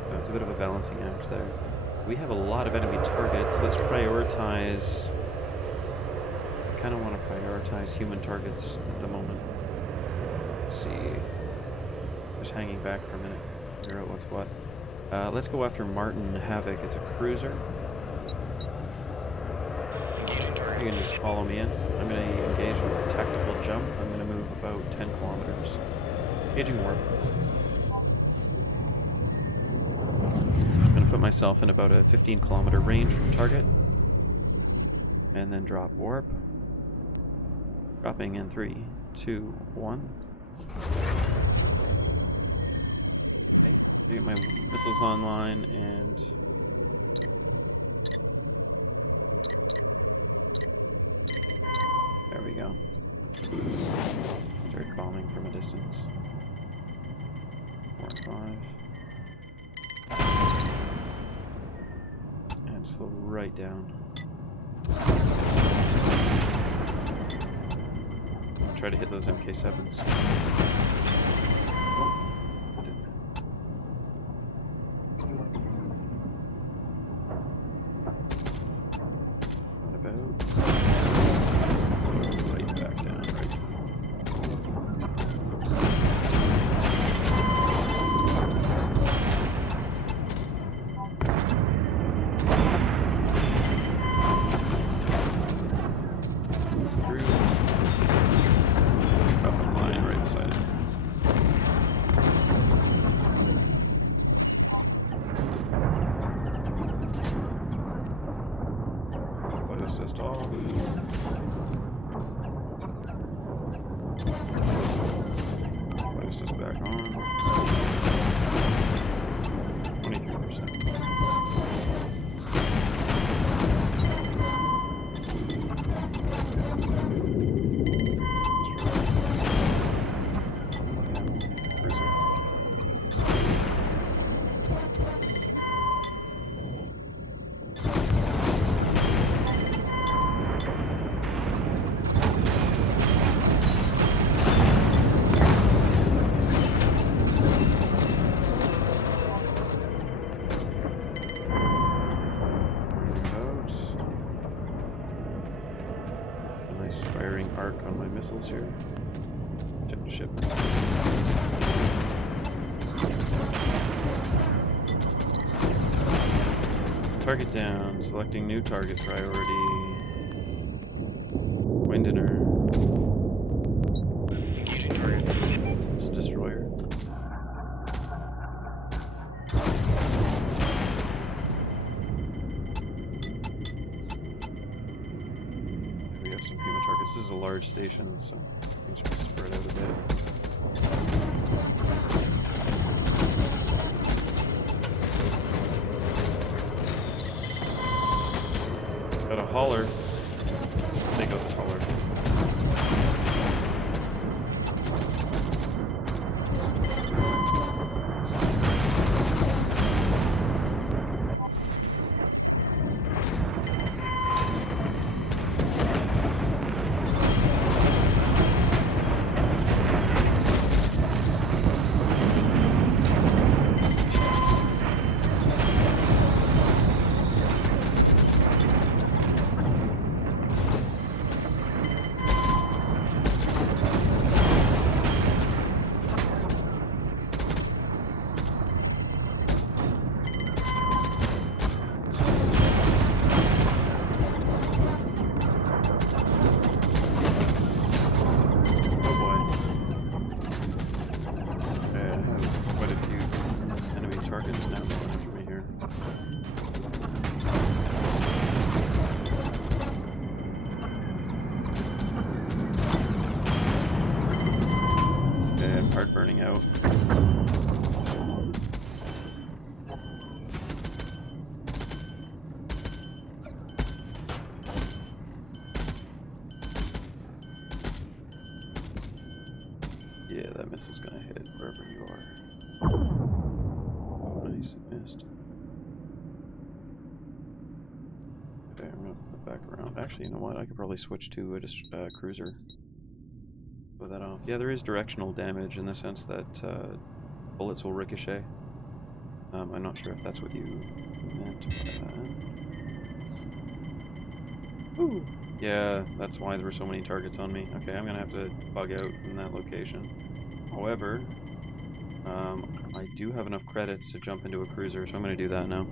So it's a bit of a balancing act there. We have a lot of enemy targets. Let's prioritize. I kind of want to prioritize human targets at the moment. Let's see. Just hanging back for a minute. Figure out what's what. Let's go after Martin Havoc. It's a cruiser. You can just follow me in. I'm going to engage with a tactical jump. I'm going to move about 10 kilometers. Engaging warp. I'm going to put myself in about a 15 kilometer range from target. And then drop warp. Dropping in 3, 2, 1. Okay, get my missiles online and... There we go. Start bombing from a distance. 4 and 5. And slow right down. I'll try to hit those MK7s. Oh, didn't. What about? Right back down, right. Through. Up the line, right side. What assist all? Place this back on. 23%. mark on my missiles here. Check the ship. Target down. Selecting new target priority. Windinner. Engaging target. It's a destroyer. We have some human targets. This is a large station, so things are spread out a bit. Got a hauler. Take out this hauler. Burning out. Yeah, that missile's gonna hit wherever you are. Oh, nice, it missed. Okay, I'm gonna flip back around. Actually, you know what? I could probably switch to a cruiser. Put that off. Yeah, there is directional damage in the sense that bullets will ricochet. I'm not sure if that's what you meant by that. Ooh. Yeah, that's why there were so many targets on me. Okay, I'm gonna have to bug out in that location. However, I do have enough credits to jump into a cruiser, so I'm gonna do that now.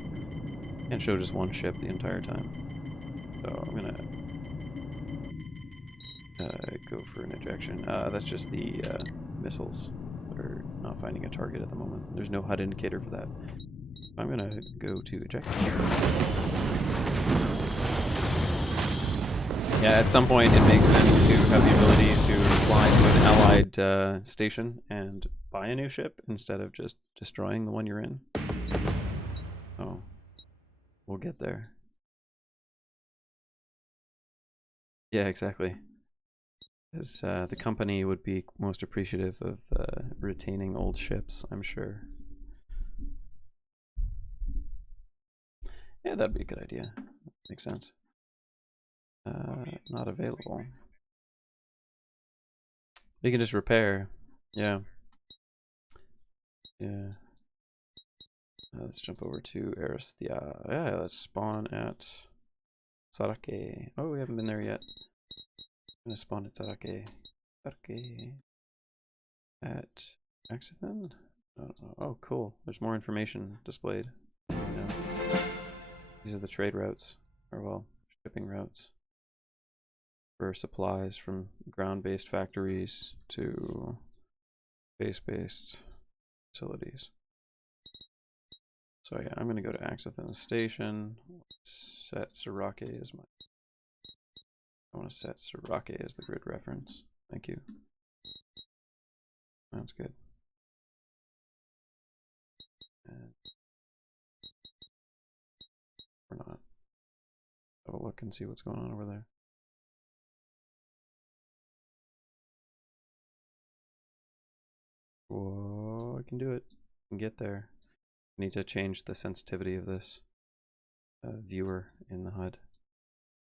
Can't show just one ship the entire time. So I'm gonna go for an ejection. That's just the missiles that are not finding a target at the moment. There's no HUD indicator for that. I'm gonna go to eject. Yeah, at some point it makes sense to have the ability to fly to an allied station and buy a new ship instead of just destroying the one you're in. Oh, we'll get there. Yeah, exactly. As the company would be most appreciative of retaining old ships, I'm sure. Yeah, that'd be a good idea. Makes sense. Not available. You can just repair. Yeah. Yeah. Let's jump over to Aristia. Yeah, let's spawn at Sarake. Oh, we haven't been there yet. I'm gonna spawn at Sarake. Sarake. At Axithan? Oh, cool. There's more information displayed. Yeah. These are the trade routes, or well, shipping routes for supplies from ground-based factories to base-based facilities. So yeah, I'm gonna go to Axithan Station. Set Sarake as my. I want to set Sarake as the grid reference. Thank you. That's good. And or not. Have a look and see what's going on over there. Whoa, I can do it. I can get there. I need to change the sensitivity of this viewer in the HUD,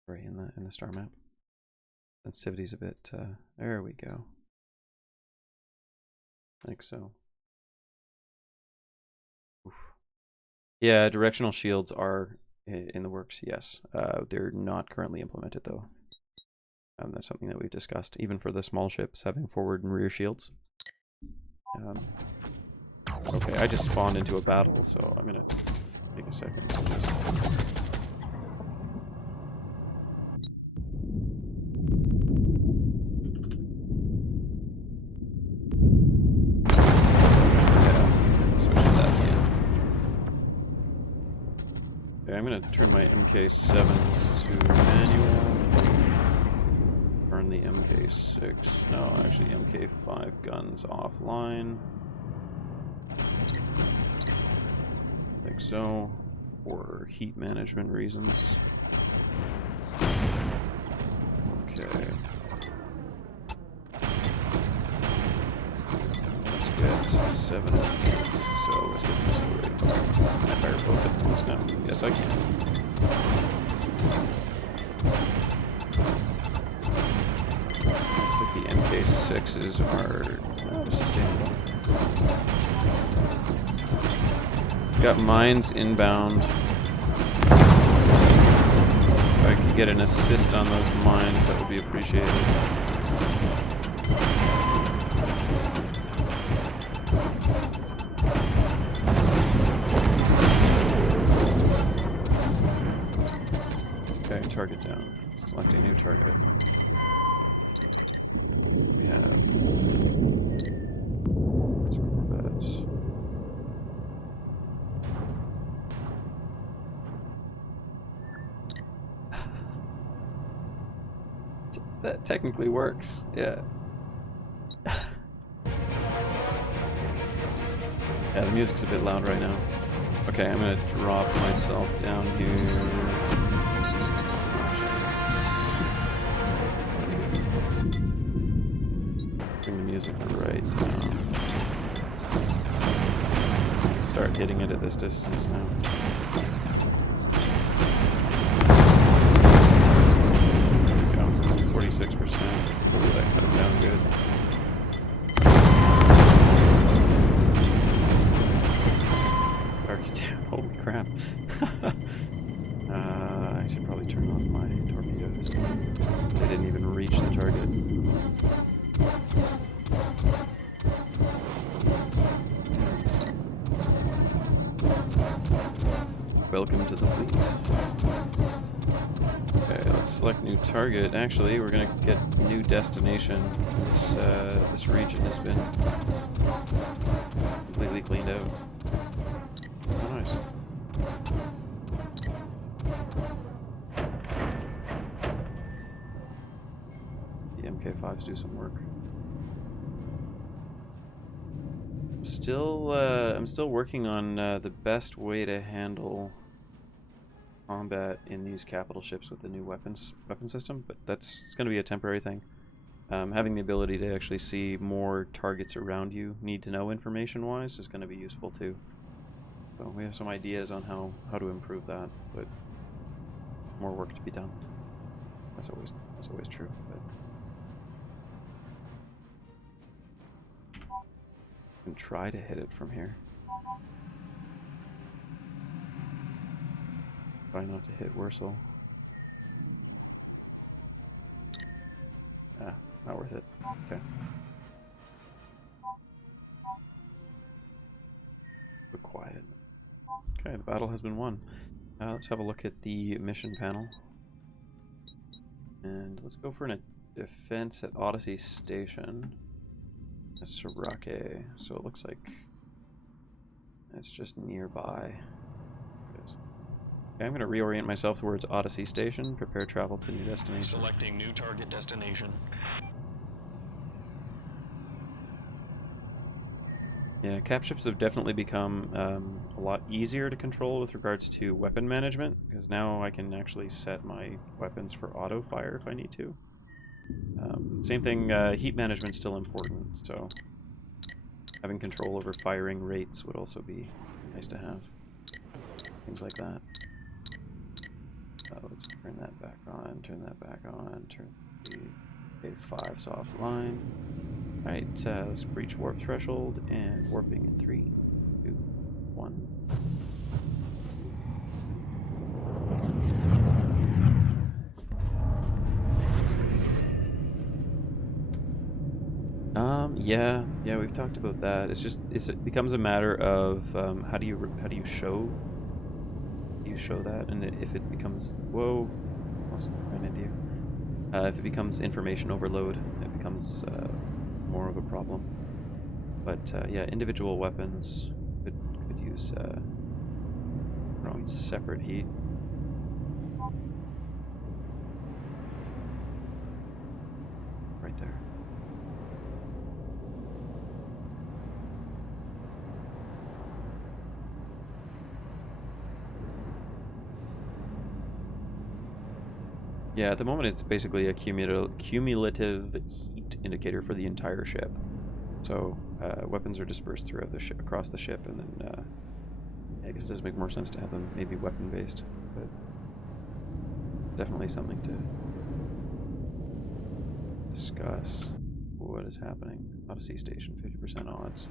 or in the star map. Sensitivity's a bit. There we go. Like so. Oof. Yeah, directional shields are in the works. Yes, they're not currently implemented though. That's something that we've discussed, even for the small ships, having forward and rear shields. Okay, I just spawned into a battle, so I'm gonna take a second to just... Yeah, switch to that scan. Okay, I'm gonna turn my MK7s to manual. Turn the MK6, no, actually MK5 guns offline. I think so, for heat management reasons. Okay. Let's get 7 and 8, so let's get this away. Can I fire both at once now? Yes, I can. I think the MK6s are sustainable. Got mines inbound. If I could get an assist on those mines, that would be appreciated. Okay, target down. Select a new target. We have... Corvettes. That technically works, yeah. Yeah, the music's a bit loud right now. Okay, I'm gonna drop myself down here. Bring the music right down. Start hitting it at this distance now. 46%. Ooh, that cut him down good. Target down. Holy crap. I should probably turn off my torpedoes. They didn't even reach the target. Welcome to the fleet. Okay, let's select new target. Actually, we're gonna get new destination. This region has been completely cleaned out. Oh, nice. The MK5s do some work. I'm still working on the best way to handle combat in these capital ships with the new weapon system, but it's going to be a temporary thing. Having the ability to actually see more targets around you, need to know information wise, is going to be useful too. So we have some ideas on how to improve that, but more work to be done. That's always true. But I can try to hit it from here. Try not to hit Wurzel. Ah, not worth it. Okay. But quiet. Okay, the battle has been won. Let's have a look at the mission panel. And let's go for a defense at Odyssey Station. Sirake. So it looks like it's just nearby. Okay, I'm going to reorient myself towards Odyssey Station. Prepare travel to new destination. Selecting new target destination. Yeah, cap ships have definitely become a lot easier to control with regards to weapon management, because now I can actually set my weapons for auto fire if I need to. Same thing, heat management's still important, so having control over firing rates would also be nice to have. Things like that. Let's turn that back on, turn that back on, turn the A5s offline. Alright, let's breach warp threshold and warping in 3, 2, 1. Yeah, we've talked about that. It becomes a matter of how do you show that, and if it becomes almost ran into you. If it becomes information overload, it becomes more of a problem. But yeah, individual weapons could use their own separate heat. Right there. Yeah, at the moment it's basically a cumulative heat indicator for the entire ship. So weapons are dispersed throughout the across the ship, and then I guess it does make more sense to have them maybe weapon-based, but definitely something to discuss. What is happening? Odyssey Station, 50% odds.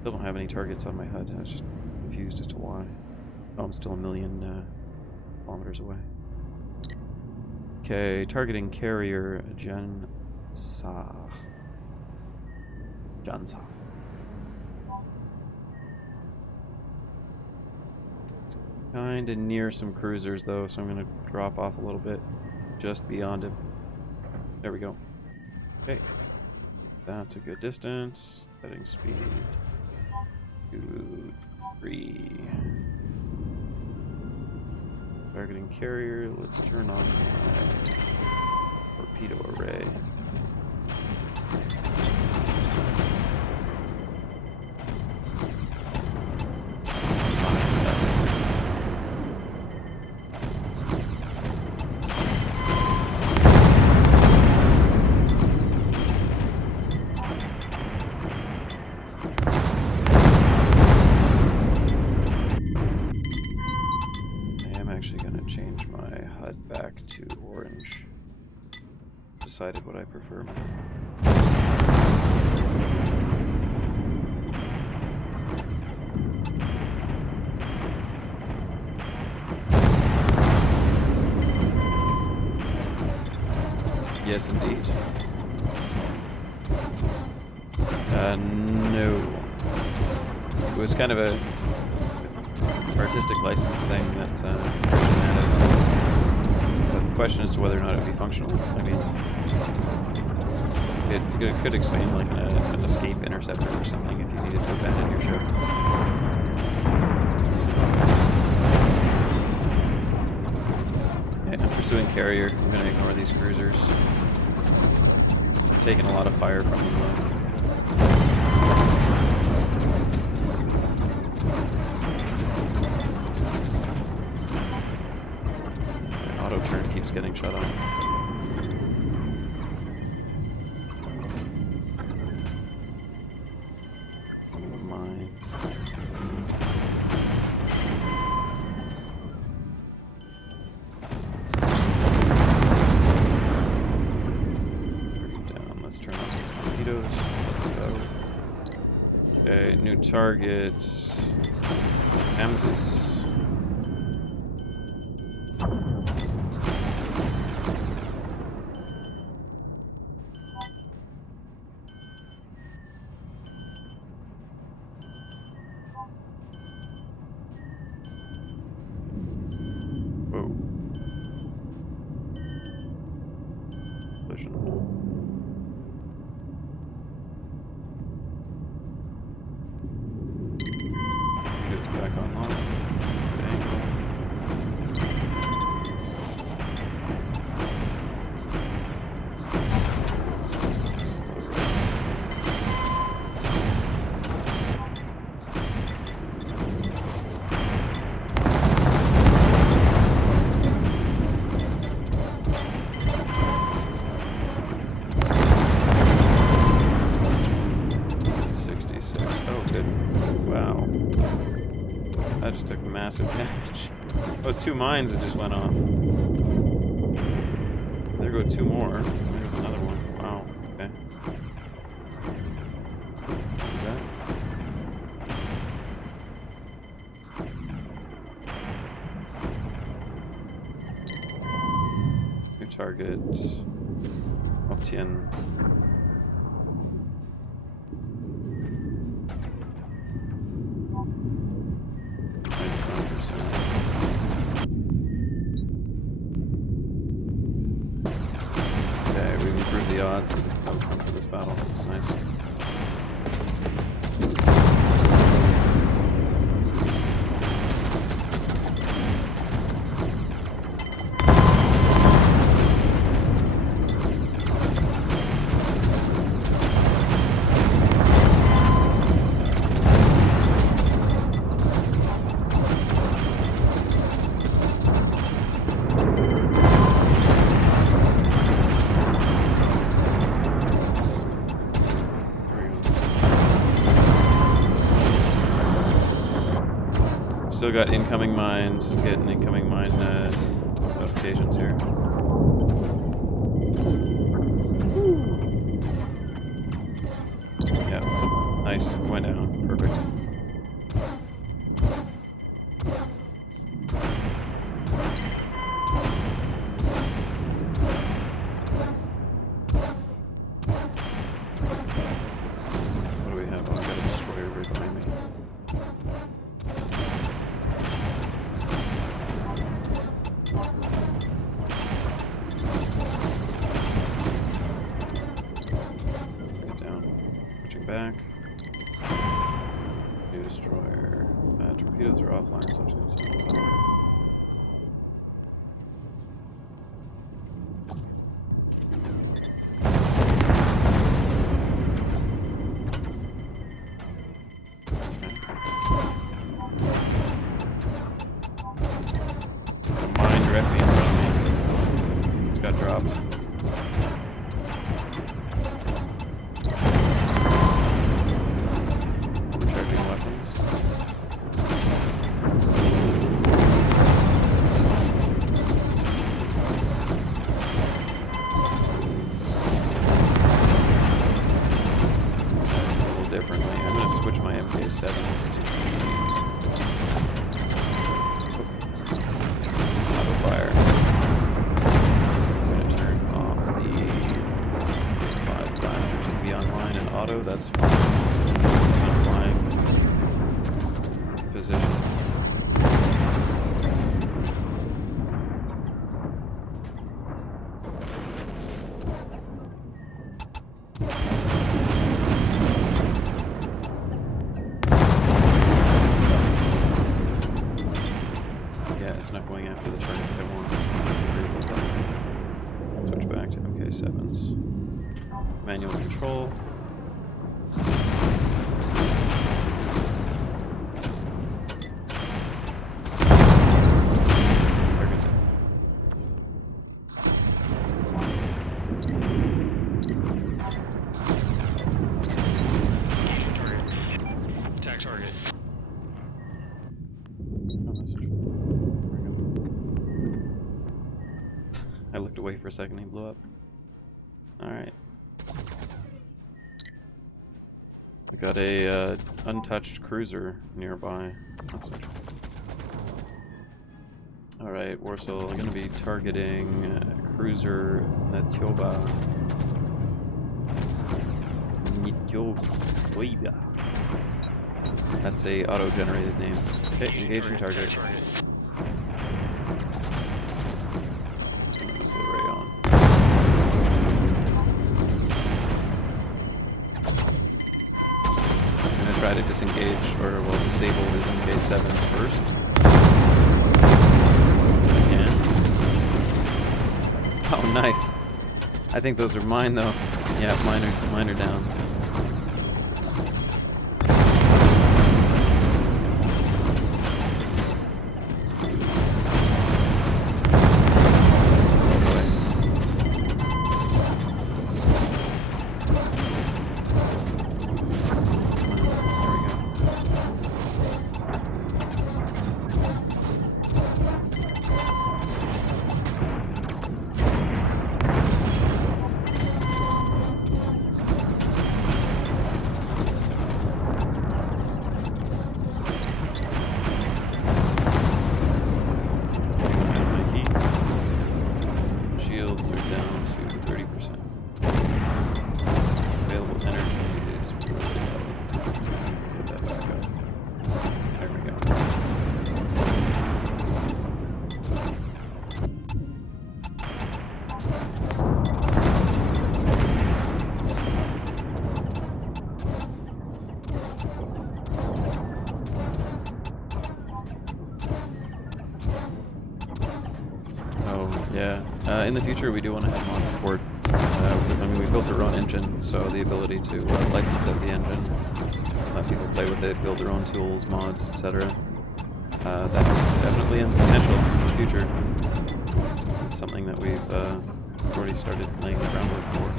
Still don't have any targets on my HUD. I was just confused as to why. Oh, I'm still a million kilometers away. Okay, targeting carrier Jansa. Kinda near some cruisers though, so I'm gonna drop off a little bit just beyond him. There we go. Okay. That's a good distance. Setting speed. 2, 3. Targeting carrier. Let's turn on my torpedo array. Back to orange. Decided what I prefer. Yes, indeed. No. It was kind of a artistic license thing that Christian added. Question as to whether or not it would be functional. I mean, it could explain like an escape interceptor or something if you needed to abandon your ship. Okay, I'm pursuing carrier. I'm going to ignore these cruisers. I'm taking a lot of fire from them. Auto turn keeps getting shut off. Mine. Down. Let's turn off these torpedoes. Go. Okay, new target. Hamzis. Back online. I just took massive damage. Those 2 mines that just went off. There go 2 more. There's another one. Wow. Okay. What is that? New target. Obtien. the odds of the outcome for this battle. It's nice. Still got incoming mines. I'm getting incoming mine notifications here. Yeah, oh, nice. Went down. Perfect. What do we have? Oh, I got a destroyer right behind me. Back. New destroyer. Torpedoes are offline, so I'm just going to turn those on. Mine directly in front of me. It's got dropped. Differently. I'm going to switch my MK7s to auto fire. I'm going to turn off the 5 blasters to be online and auto. That's fine. It's not flying position. It's not going after the target that I want, so switch back to MK7s. Manual control. Engaging target. Attack target. I looked away for a second, he blew up. Alright. I got a untouched cruiser nearby. Alright, Warsaw, I'm gonna be targeting cruiser Natyoba. That's a auto-generated name. Okay, engaging target. Missile array on. I'm gonna try to disengage, or well, disable his MK7 first. Yeah. Oh, nice. I think those are mine, though. Yeah, mine are down. Yeah. In the future, we do want to have mod support. I mean, we built our own engine, so the ability to license out the engine, let people play with it, build their own tools, mods, etc. That's definitely in potential in the future. It's something that we've already started laying the groundwork for.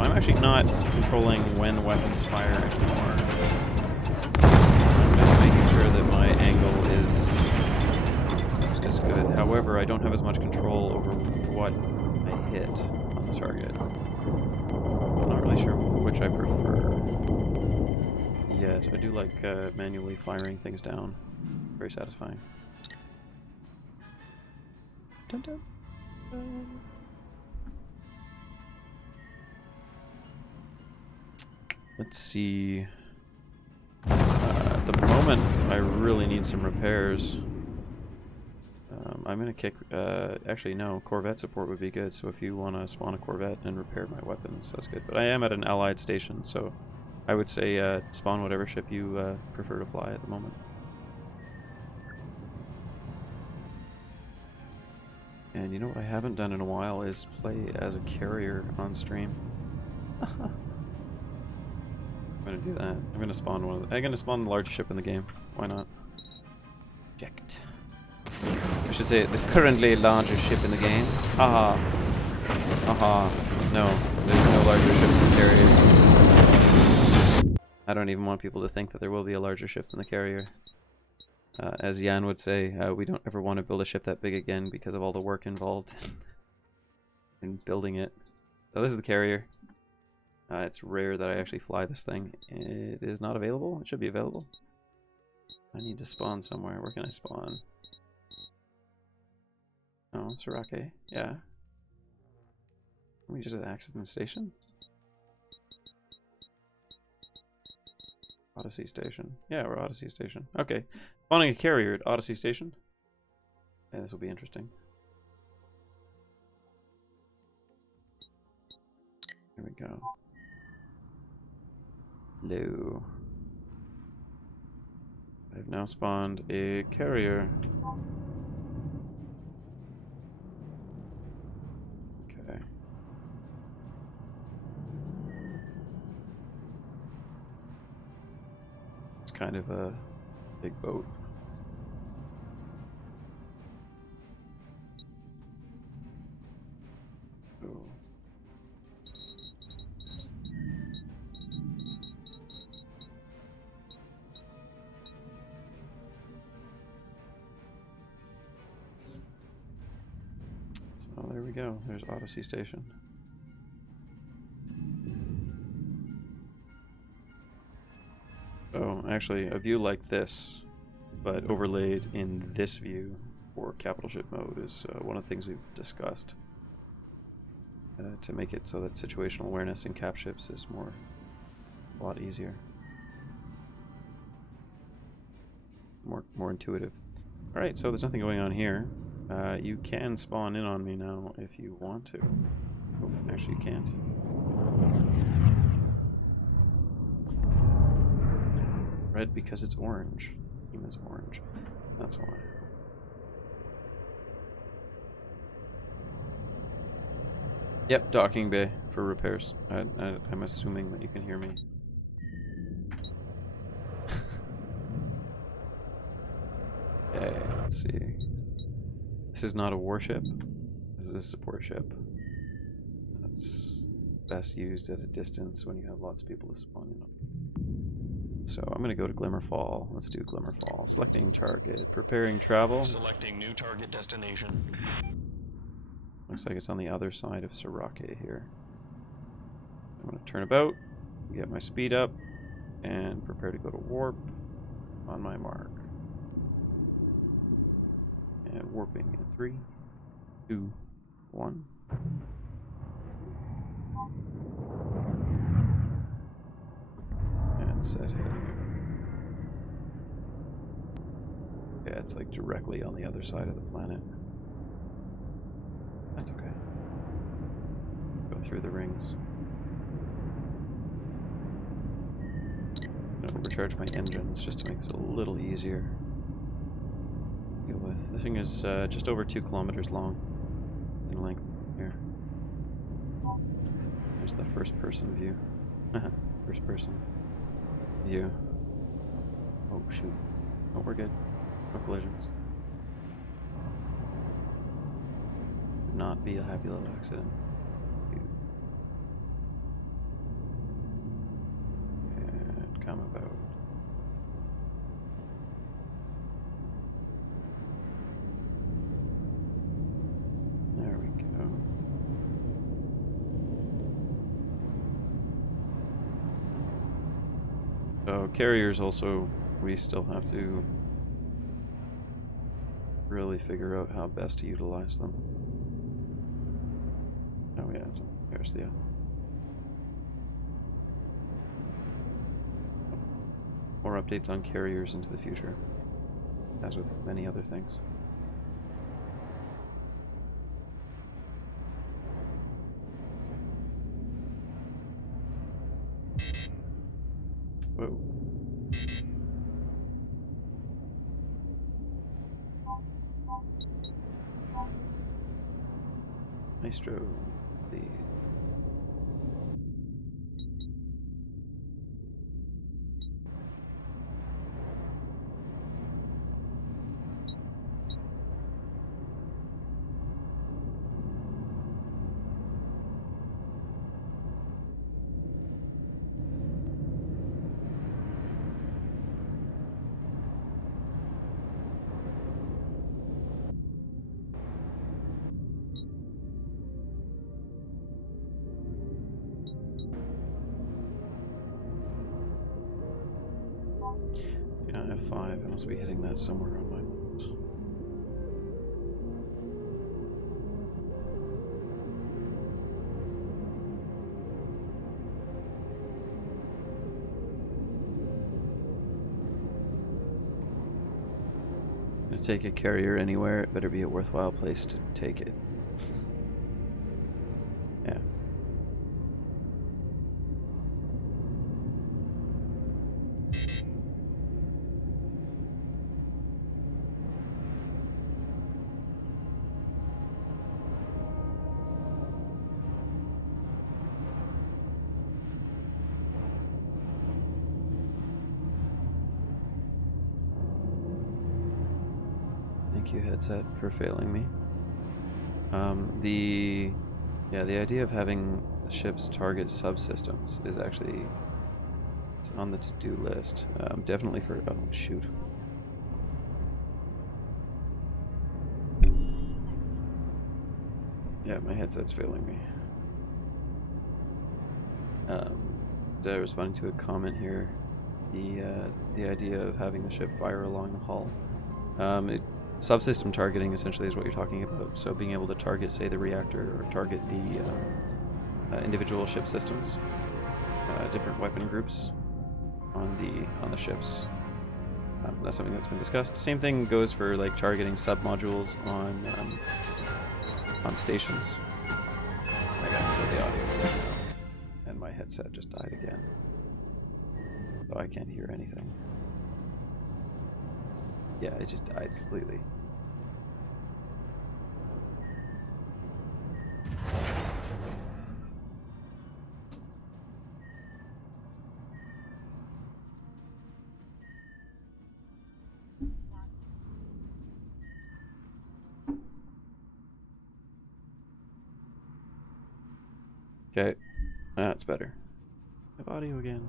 I'm actually not controlling when weapons fire anymore. I'm just making sure that my angle is good. However, I don't have as much control over what I hit on the target. I'm not really sure which I prefer yet. I do like manually firing things down. Very satisfying. Dun, dun, dun. Let's see. At the moment, I really need some repairs. I'm gonna kick, actually no, Corvette support would be good, so if you want to spawn a Corvette and repair my weapons, that's good. But I am at an allied station, so I would say spawn whatever ship you prefer to fly at the moment. And you know what I haven't done in a while is play as a carrier on stream. I'm gonna do that. I'm gonna spawn one of the, I'm gonna spawn the largest ship in the game. Why not? Eject. I should say the currently largest ship in the game. Haha. Haha. No, there's no larger ship than the carrier. I don't even want people to think that there will be a larger ship than the carrier. As Jan would say, we don't ever want to build a ship that big again because of all the work involved in building it. So this is the carrier. It's rare that I actually fly this thing. It is not available. It should be available. I need to spawn somewhere. Where can I spawn? Oh, Sorake. Yeah. Are we just at Accident Station? Odyssey Station. Yeah, we're Odyssey Station. Okay. Spawning a carrier at Odyssey Station. Yeah, this will be interesting. Here we go. Hello. I've now spawned a carrier. Okay. It's kind of a big boat. Oh. So there we go. There's Odyssey Station. Oh, actually, a view like this, but overlaid in this view for capital ship mode is one of the things we've discussed to make it so that situational awareness in cap ships is a lot easier, more intuitive. All right, so there's nothing going on here. You can spawn in on me now if you want to. Oh, actually, you can't. Red because it's orange. Team is orange. That's why. Yep, docking bay for repairs. I'm assuming that you can hear me. Okay, let's see. This is not a warship. This is a support ship. That's best used at a distance when you have lots of people to spawn in on. So I'm going to go to Glimmerfall. Let's do Glimmerfall. Selecting target. Preparing travel. Selecting new target destination. Looks like it's on the other side of Sorake here. I'm going to turn about, get my speed up, and prepare to go to warp on my mark. And warping in 3, 2, 1. And set heading. Yeah, it's like directly on the other side of the planet. That's okay. Go through the rings. I'm gonna overcharge my engines just to make this a little easier. Go with. This thing is just over 2 kilometers long in length here. There's the first person view. First person view. Oh shoot. Oh, we're good. No collisions. Would not be a happy little accident. And come about. There we go. So carriers also, we still have to really figure out how best to utilize them. Oh yeah, there's the more updates on carriers into the future, as with many other things. Whoa. Maestro, please. Yeah, F5. I must be hitting that somewhere on my notes. To take a carrier anywhere, it better be a worthwhile place to take it. Yeah. Thank you, headset, for failing me. The idea of having ships target subsystems is actually, it's on the to-do list. Definitely for, oh shoot. Yeah, my headset's failing me. Responding to a comment here, the idea of having the ship fire along the hull. Subsystem targeting essentially is what you're talking about. So being able to target, say, the reactor, or target the individual ship systems, different weapon groups on the ships. That's something that's been discussed. Same thing goes for like targeting sub-modules on stations. I got to the audio again, and my headset just died again, so I can't hear anything. Yeah, it just died completely. Okay, that's better. I have audio again.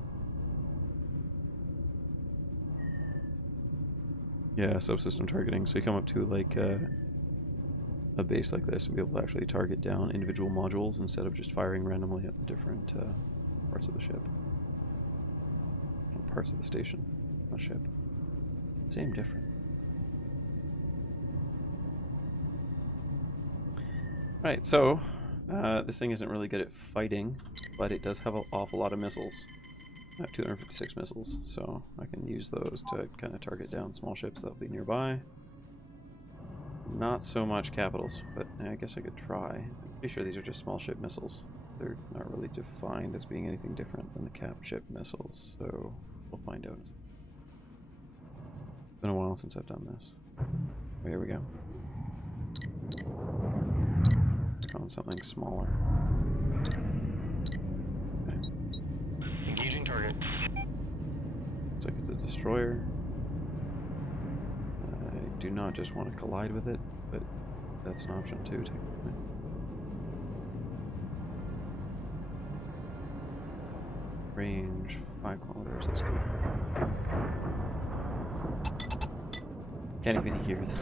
Yeah, subsystem targeting. So you come up to like a base like this and be able to actually target down individual modules instead of just firing randomly at the different parts of the ship. Or parts of the station, not ship. Same difference. Right, so this thing isn't really good at fighting, but it does have an awful lot of missiles. I have 256 missiles, so I can use those to kind of target down small ships that'll be nearby. Not so much capitals, but I guess I could try. I'm pretty sure these are just small ship missiles. They're not really defined as being anything different than the cap ship missiles, so we'll find out. It's been a while since I've done this. Here we go. On something smaller. Okay. Engaging target. Looks like it's a destroyer. I do not just want to collide with it, but that's an option too, technically. Range 5 kilometers, that's good. Can't even hear them.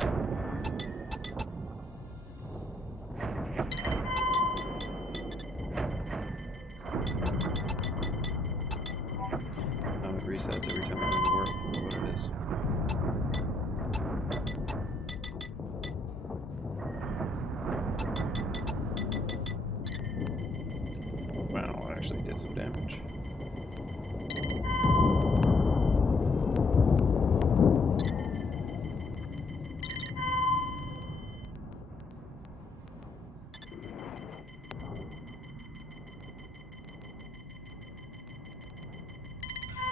It resets every time I'm in the world. That's what it is. Wow, it actually did some damage.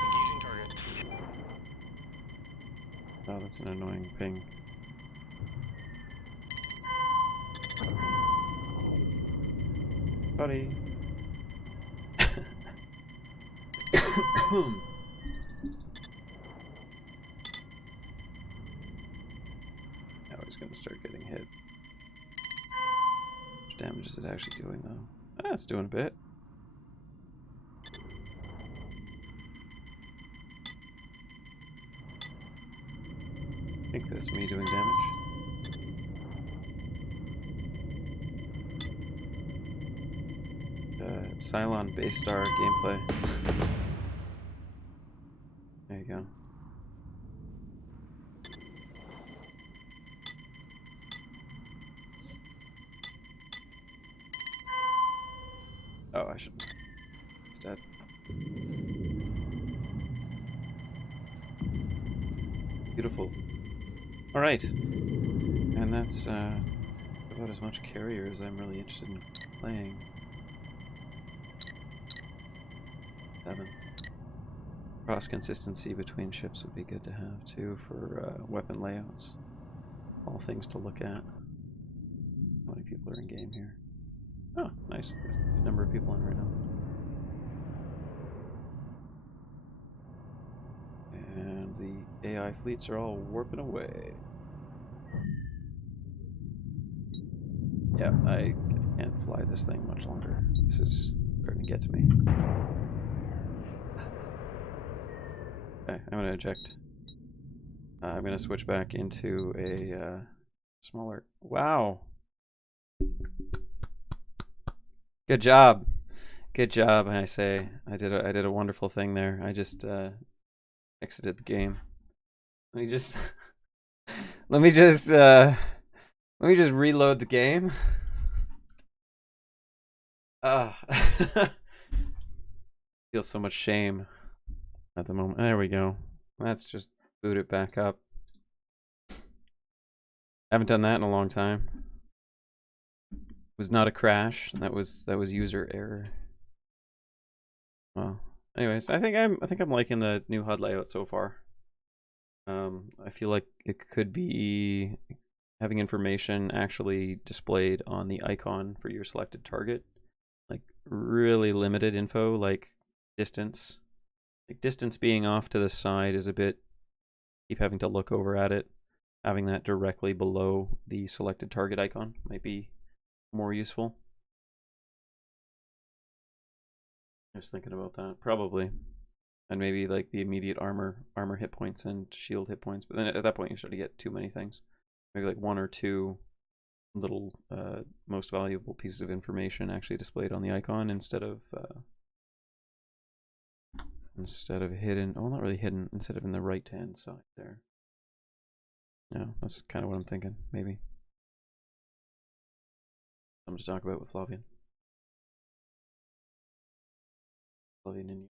Engaging target. Oh, that's an annoying ping. Buddy. Now he's gonna start getting hit. How much damage is it actually doing though? Ah, it's doing a bit. I think that's me doing damage. Cylon base star gameplay. There you go. Oh, I should. It's dead. Beautiful. All right, and that's about as much carrier as I'm really interested in playing. 7. Cross consistency between ships would be good to have too for weapon layouts. All things to look at. How many people are in game here? Oh, nice. There's a good number of people in right now. And the AI fleets are all warping away. Yeah, I can't fly this thing much longer. This is starting to get to me. Okay, I'm gonna eject. I'm gonna switch back into a smaller. Wow. Good job. Good job. I say I did a wonderful thing there. I just exited the game. Let me just let me just reload the game. Feel so much shame at the moment. There we go. Let's just boot it back up. Haven't done that in a long time. It was not a crash. That was user error. Well, anyways, I think I'm liking the new HUD layout so far. I feel like it could be having information actually displayed on the icon for your selected target, like really limited info, like distance. Like distance being off to the side is a bit. Keep having to look over at it. Having that directly below the selected target icon might be more useful. I was thinking about that, probably. And maybe like the immediate armor hit points and shield hit points. But then at that point you start to get too many things. Maybe like 1 or 2 little most valuable pieces of information actually displayed on the icon instead of hidden. Oh, not really hidden. Instead of in the right hand side there. Yeah, that's kind of what I'm thinking. Maybe something to talk about with Flavian. Indy.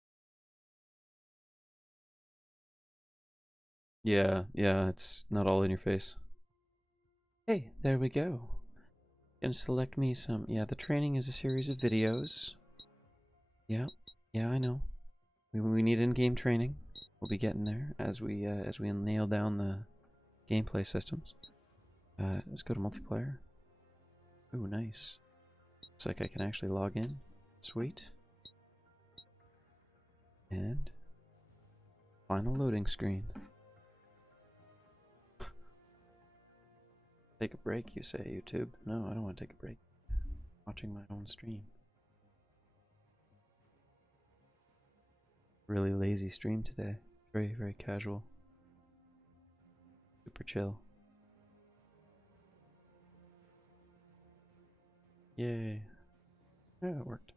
Yeah, it's not all in your face. Hey, there we go. Gonna select me some. Yeah, the training is a series of videos. Yeah, I know. We need in-game training. We'll be getting there as we nail down the gameplay systems. Let's go to multiplayer. Oh, nice. Looks like I can actually log in. Sweet. And final loading screen. Take a break, you say, YouTube? No, I don't want to take a break. Watching my own stream. Really lazy stream today. Very, very casual. Super chill. Yay. Yeah, it worked.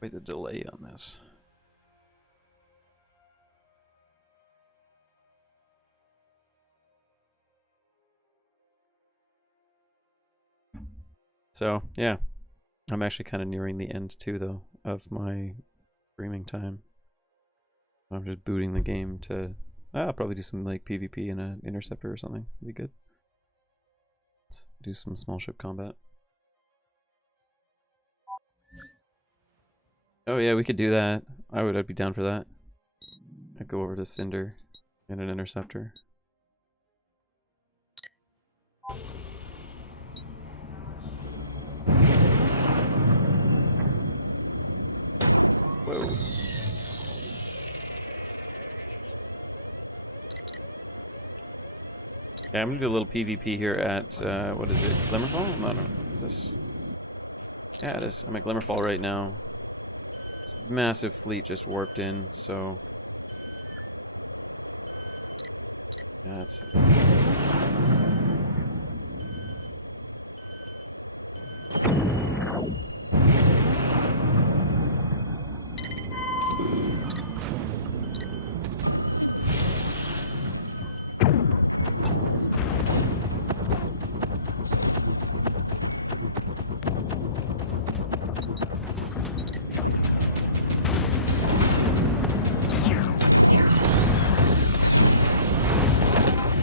Wait, the delay on this. So, yeah. I'm actually kind of nearing the end, too, though, of my streaming time. I'm just booting the game to... I'll probably do some, like, PvP in an interceptor or something. It'd be good. Let's do some small ship combat. Oh, yeah, we could do that. I'd be down for that. I'd go over to Cinder and an interceptor. Whoa. Yeah, I'm gonna do a little PvP here at, what is it, Glimmerfall? No, what's this? Yeah, it is. I'm at Glimmerfall right now. Massive fleet just warped in, so... Yeah, that's it.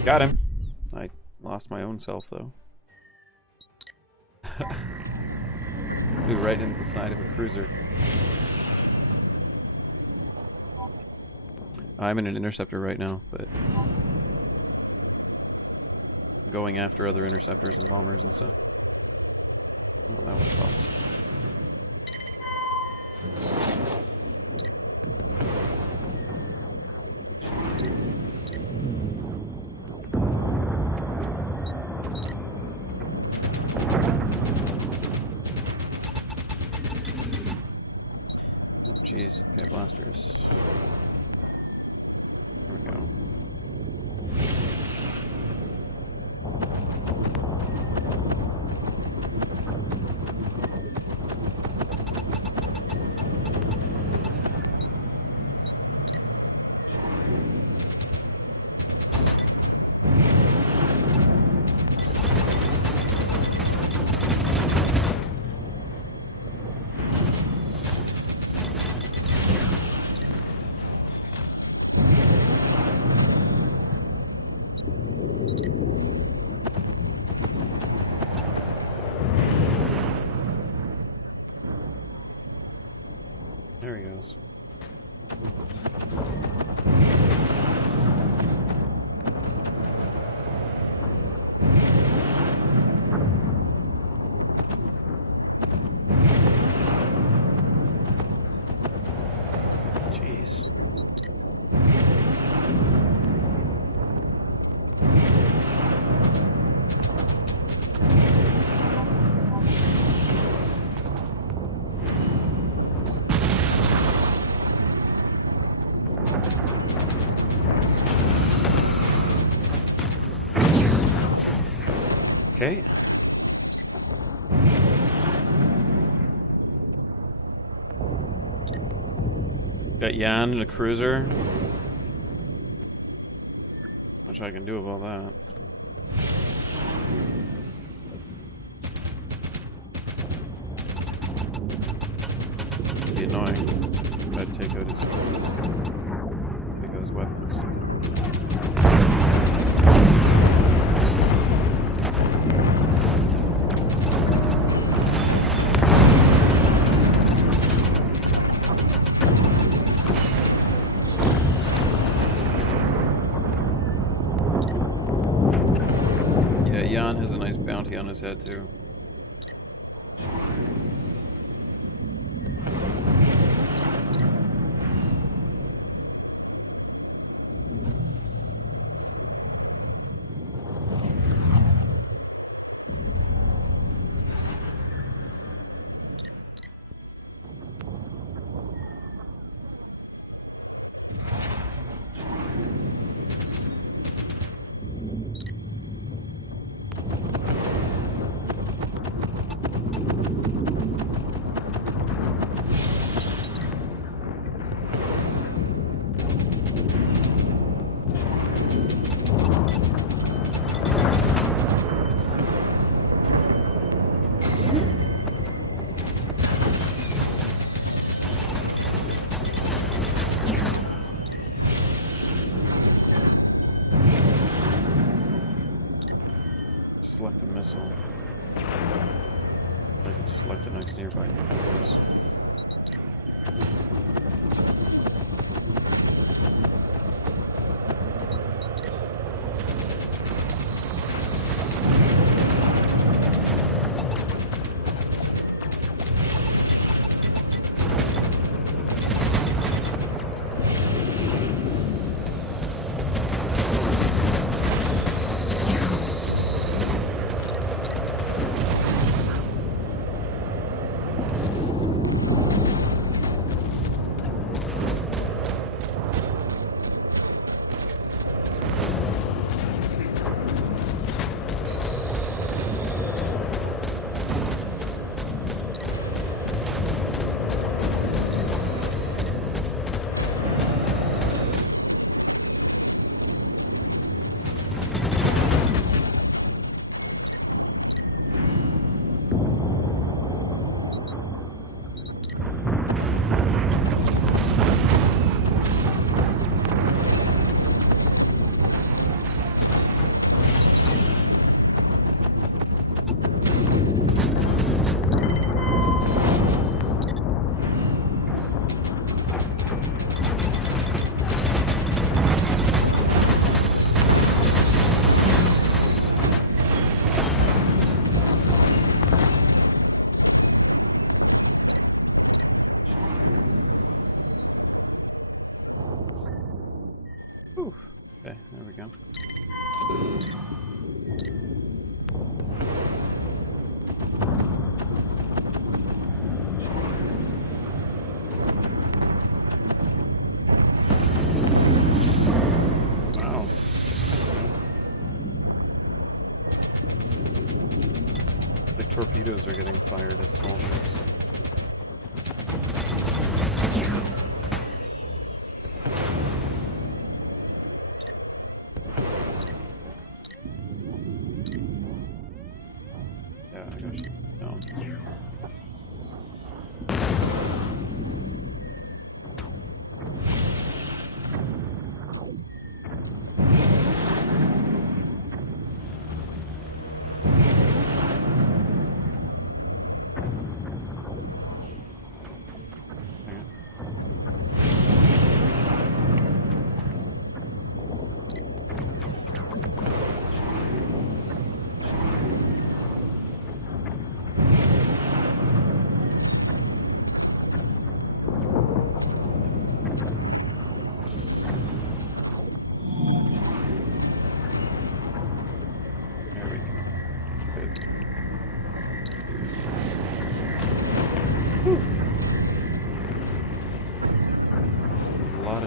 Got him. I lost my own self, though. Flew right into the side of a cruiser. I'm in an interceptor right now, but going after other interceptors and bombers and stuff. Oh, that would help. Jeez, okay, blasters. There we go. There he goes. Jeez. Okay. Got Yan and a cruiser. Much I can do about that. Be annoying. I'd take out his forces. Take out his weapons. bounty on his head too. Select the missile. I can select the next nearby targets. Whew. Okay, there we go. Wow. The torpedoes are getting fired at small ships.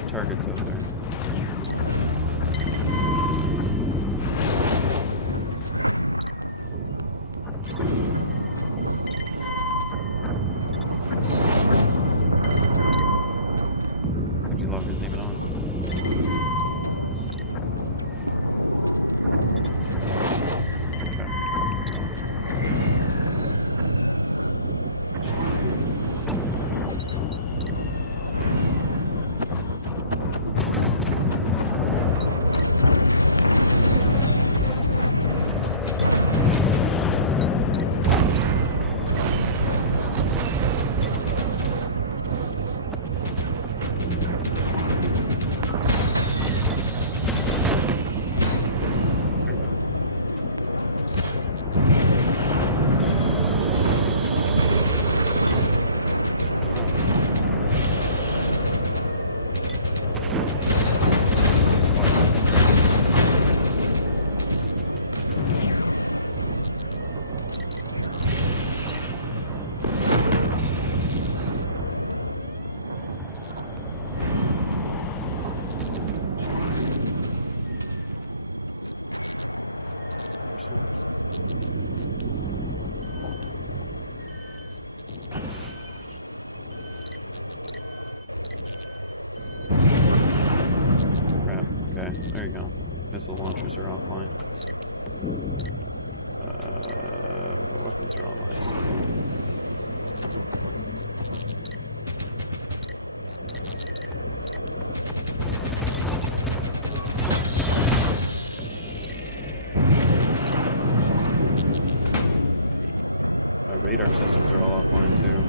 Targets out there. Lock isn't even on. Okay. Okay, there you go. Missile launchers are offline. My weapons are online still. My radar systems are all offline too.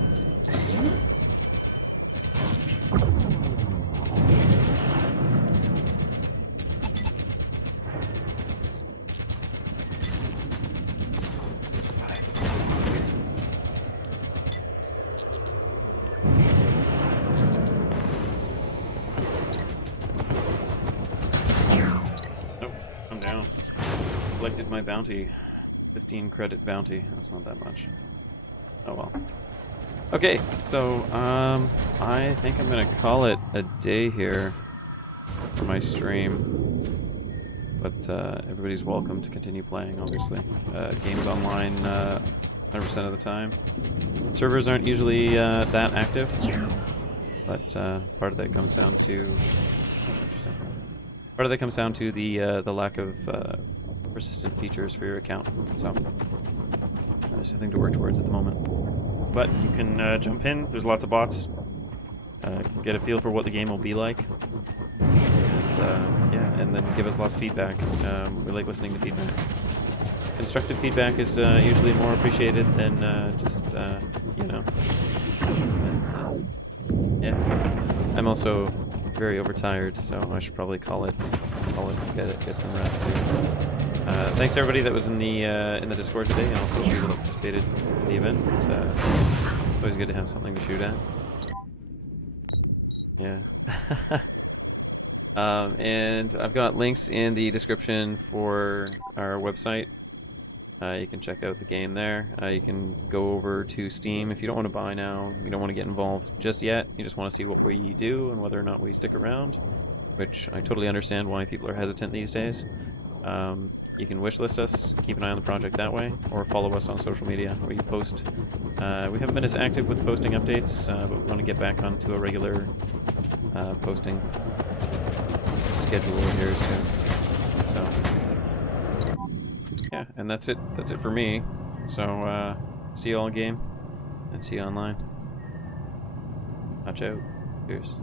Nope, I'm down. Collected my bounty. 15 credit bounty. That's not that much. Oh well. Okay, so I think I'm gonna call it a day here for my stream. But everybody's welcome to continue playing, obviously. Game's online 100% of the time. Servers aren't usually that active, but part of that comes down to the lack of persistent features for your account. So there's something to work towards at the moment. But you can jump in. There's lots of bots. Get a feel for what the game will be like. And yeah, and then give us lots of feedback. We like listening to feedback. Constructive feedback is usually more appreciated than just you know. And, yeah, I'm also very overtired, so I should probably call it, get some rest. Thanks to everybody that was in the Discord today, and also people that participated in the event. It's always good to have something to shoot at. Yeah. And I've got links in the description for our website. You can check out the game there. You can go over to Steam if you don't want to buy now. You don't want to get involved just yet. You just want to see what we do and whether or not we stick around, which I totally understand why people are hesitant these days. You can wishlist us, keep an eye on the project that way, or follow us on social media. We post. We haven't been as active with posting updates, but we want to get back onto a regular posting schedule here soon. So yeah, and that's it. That's it for me. So see you all in game, and see you online. Watch out. Cheers.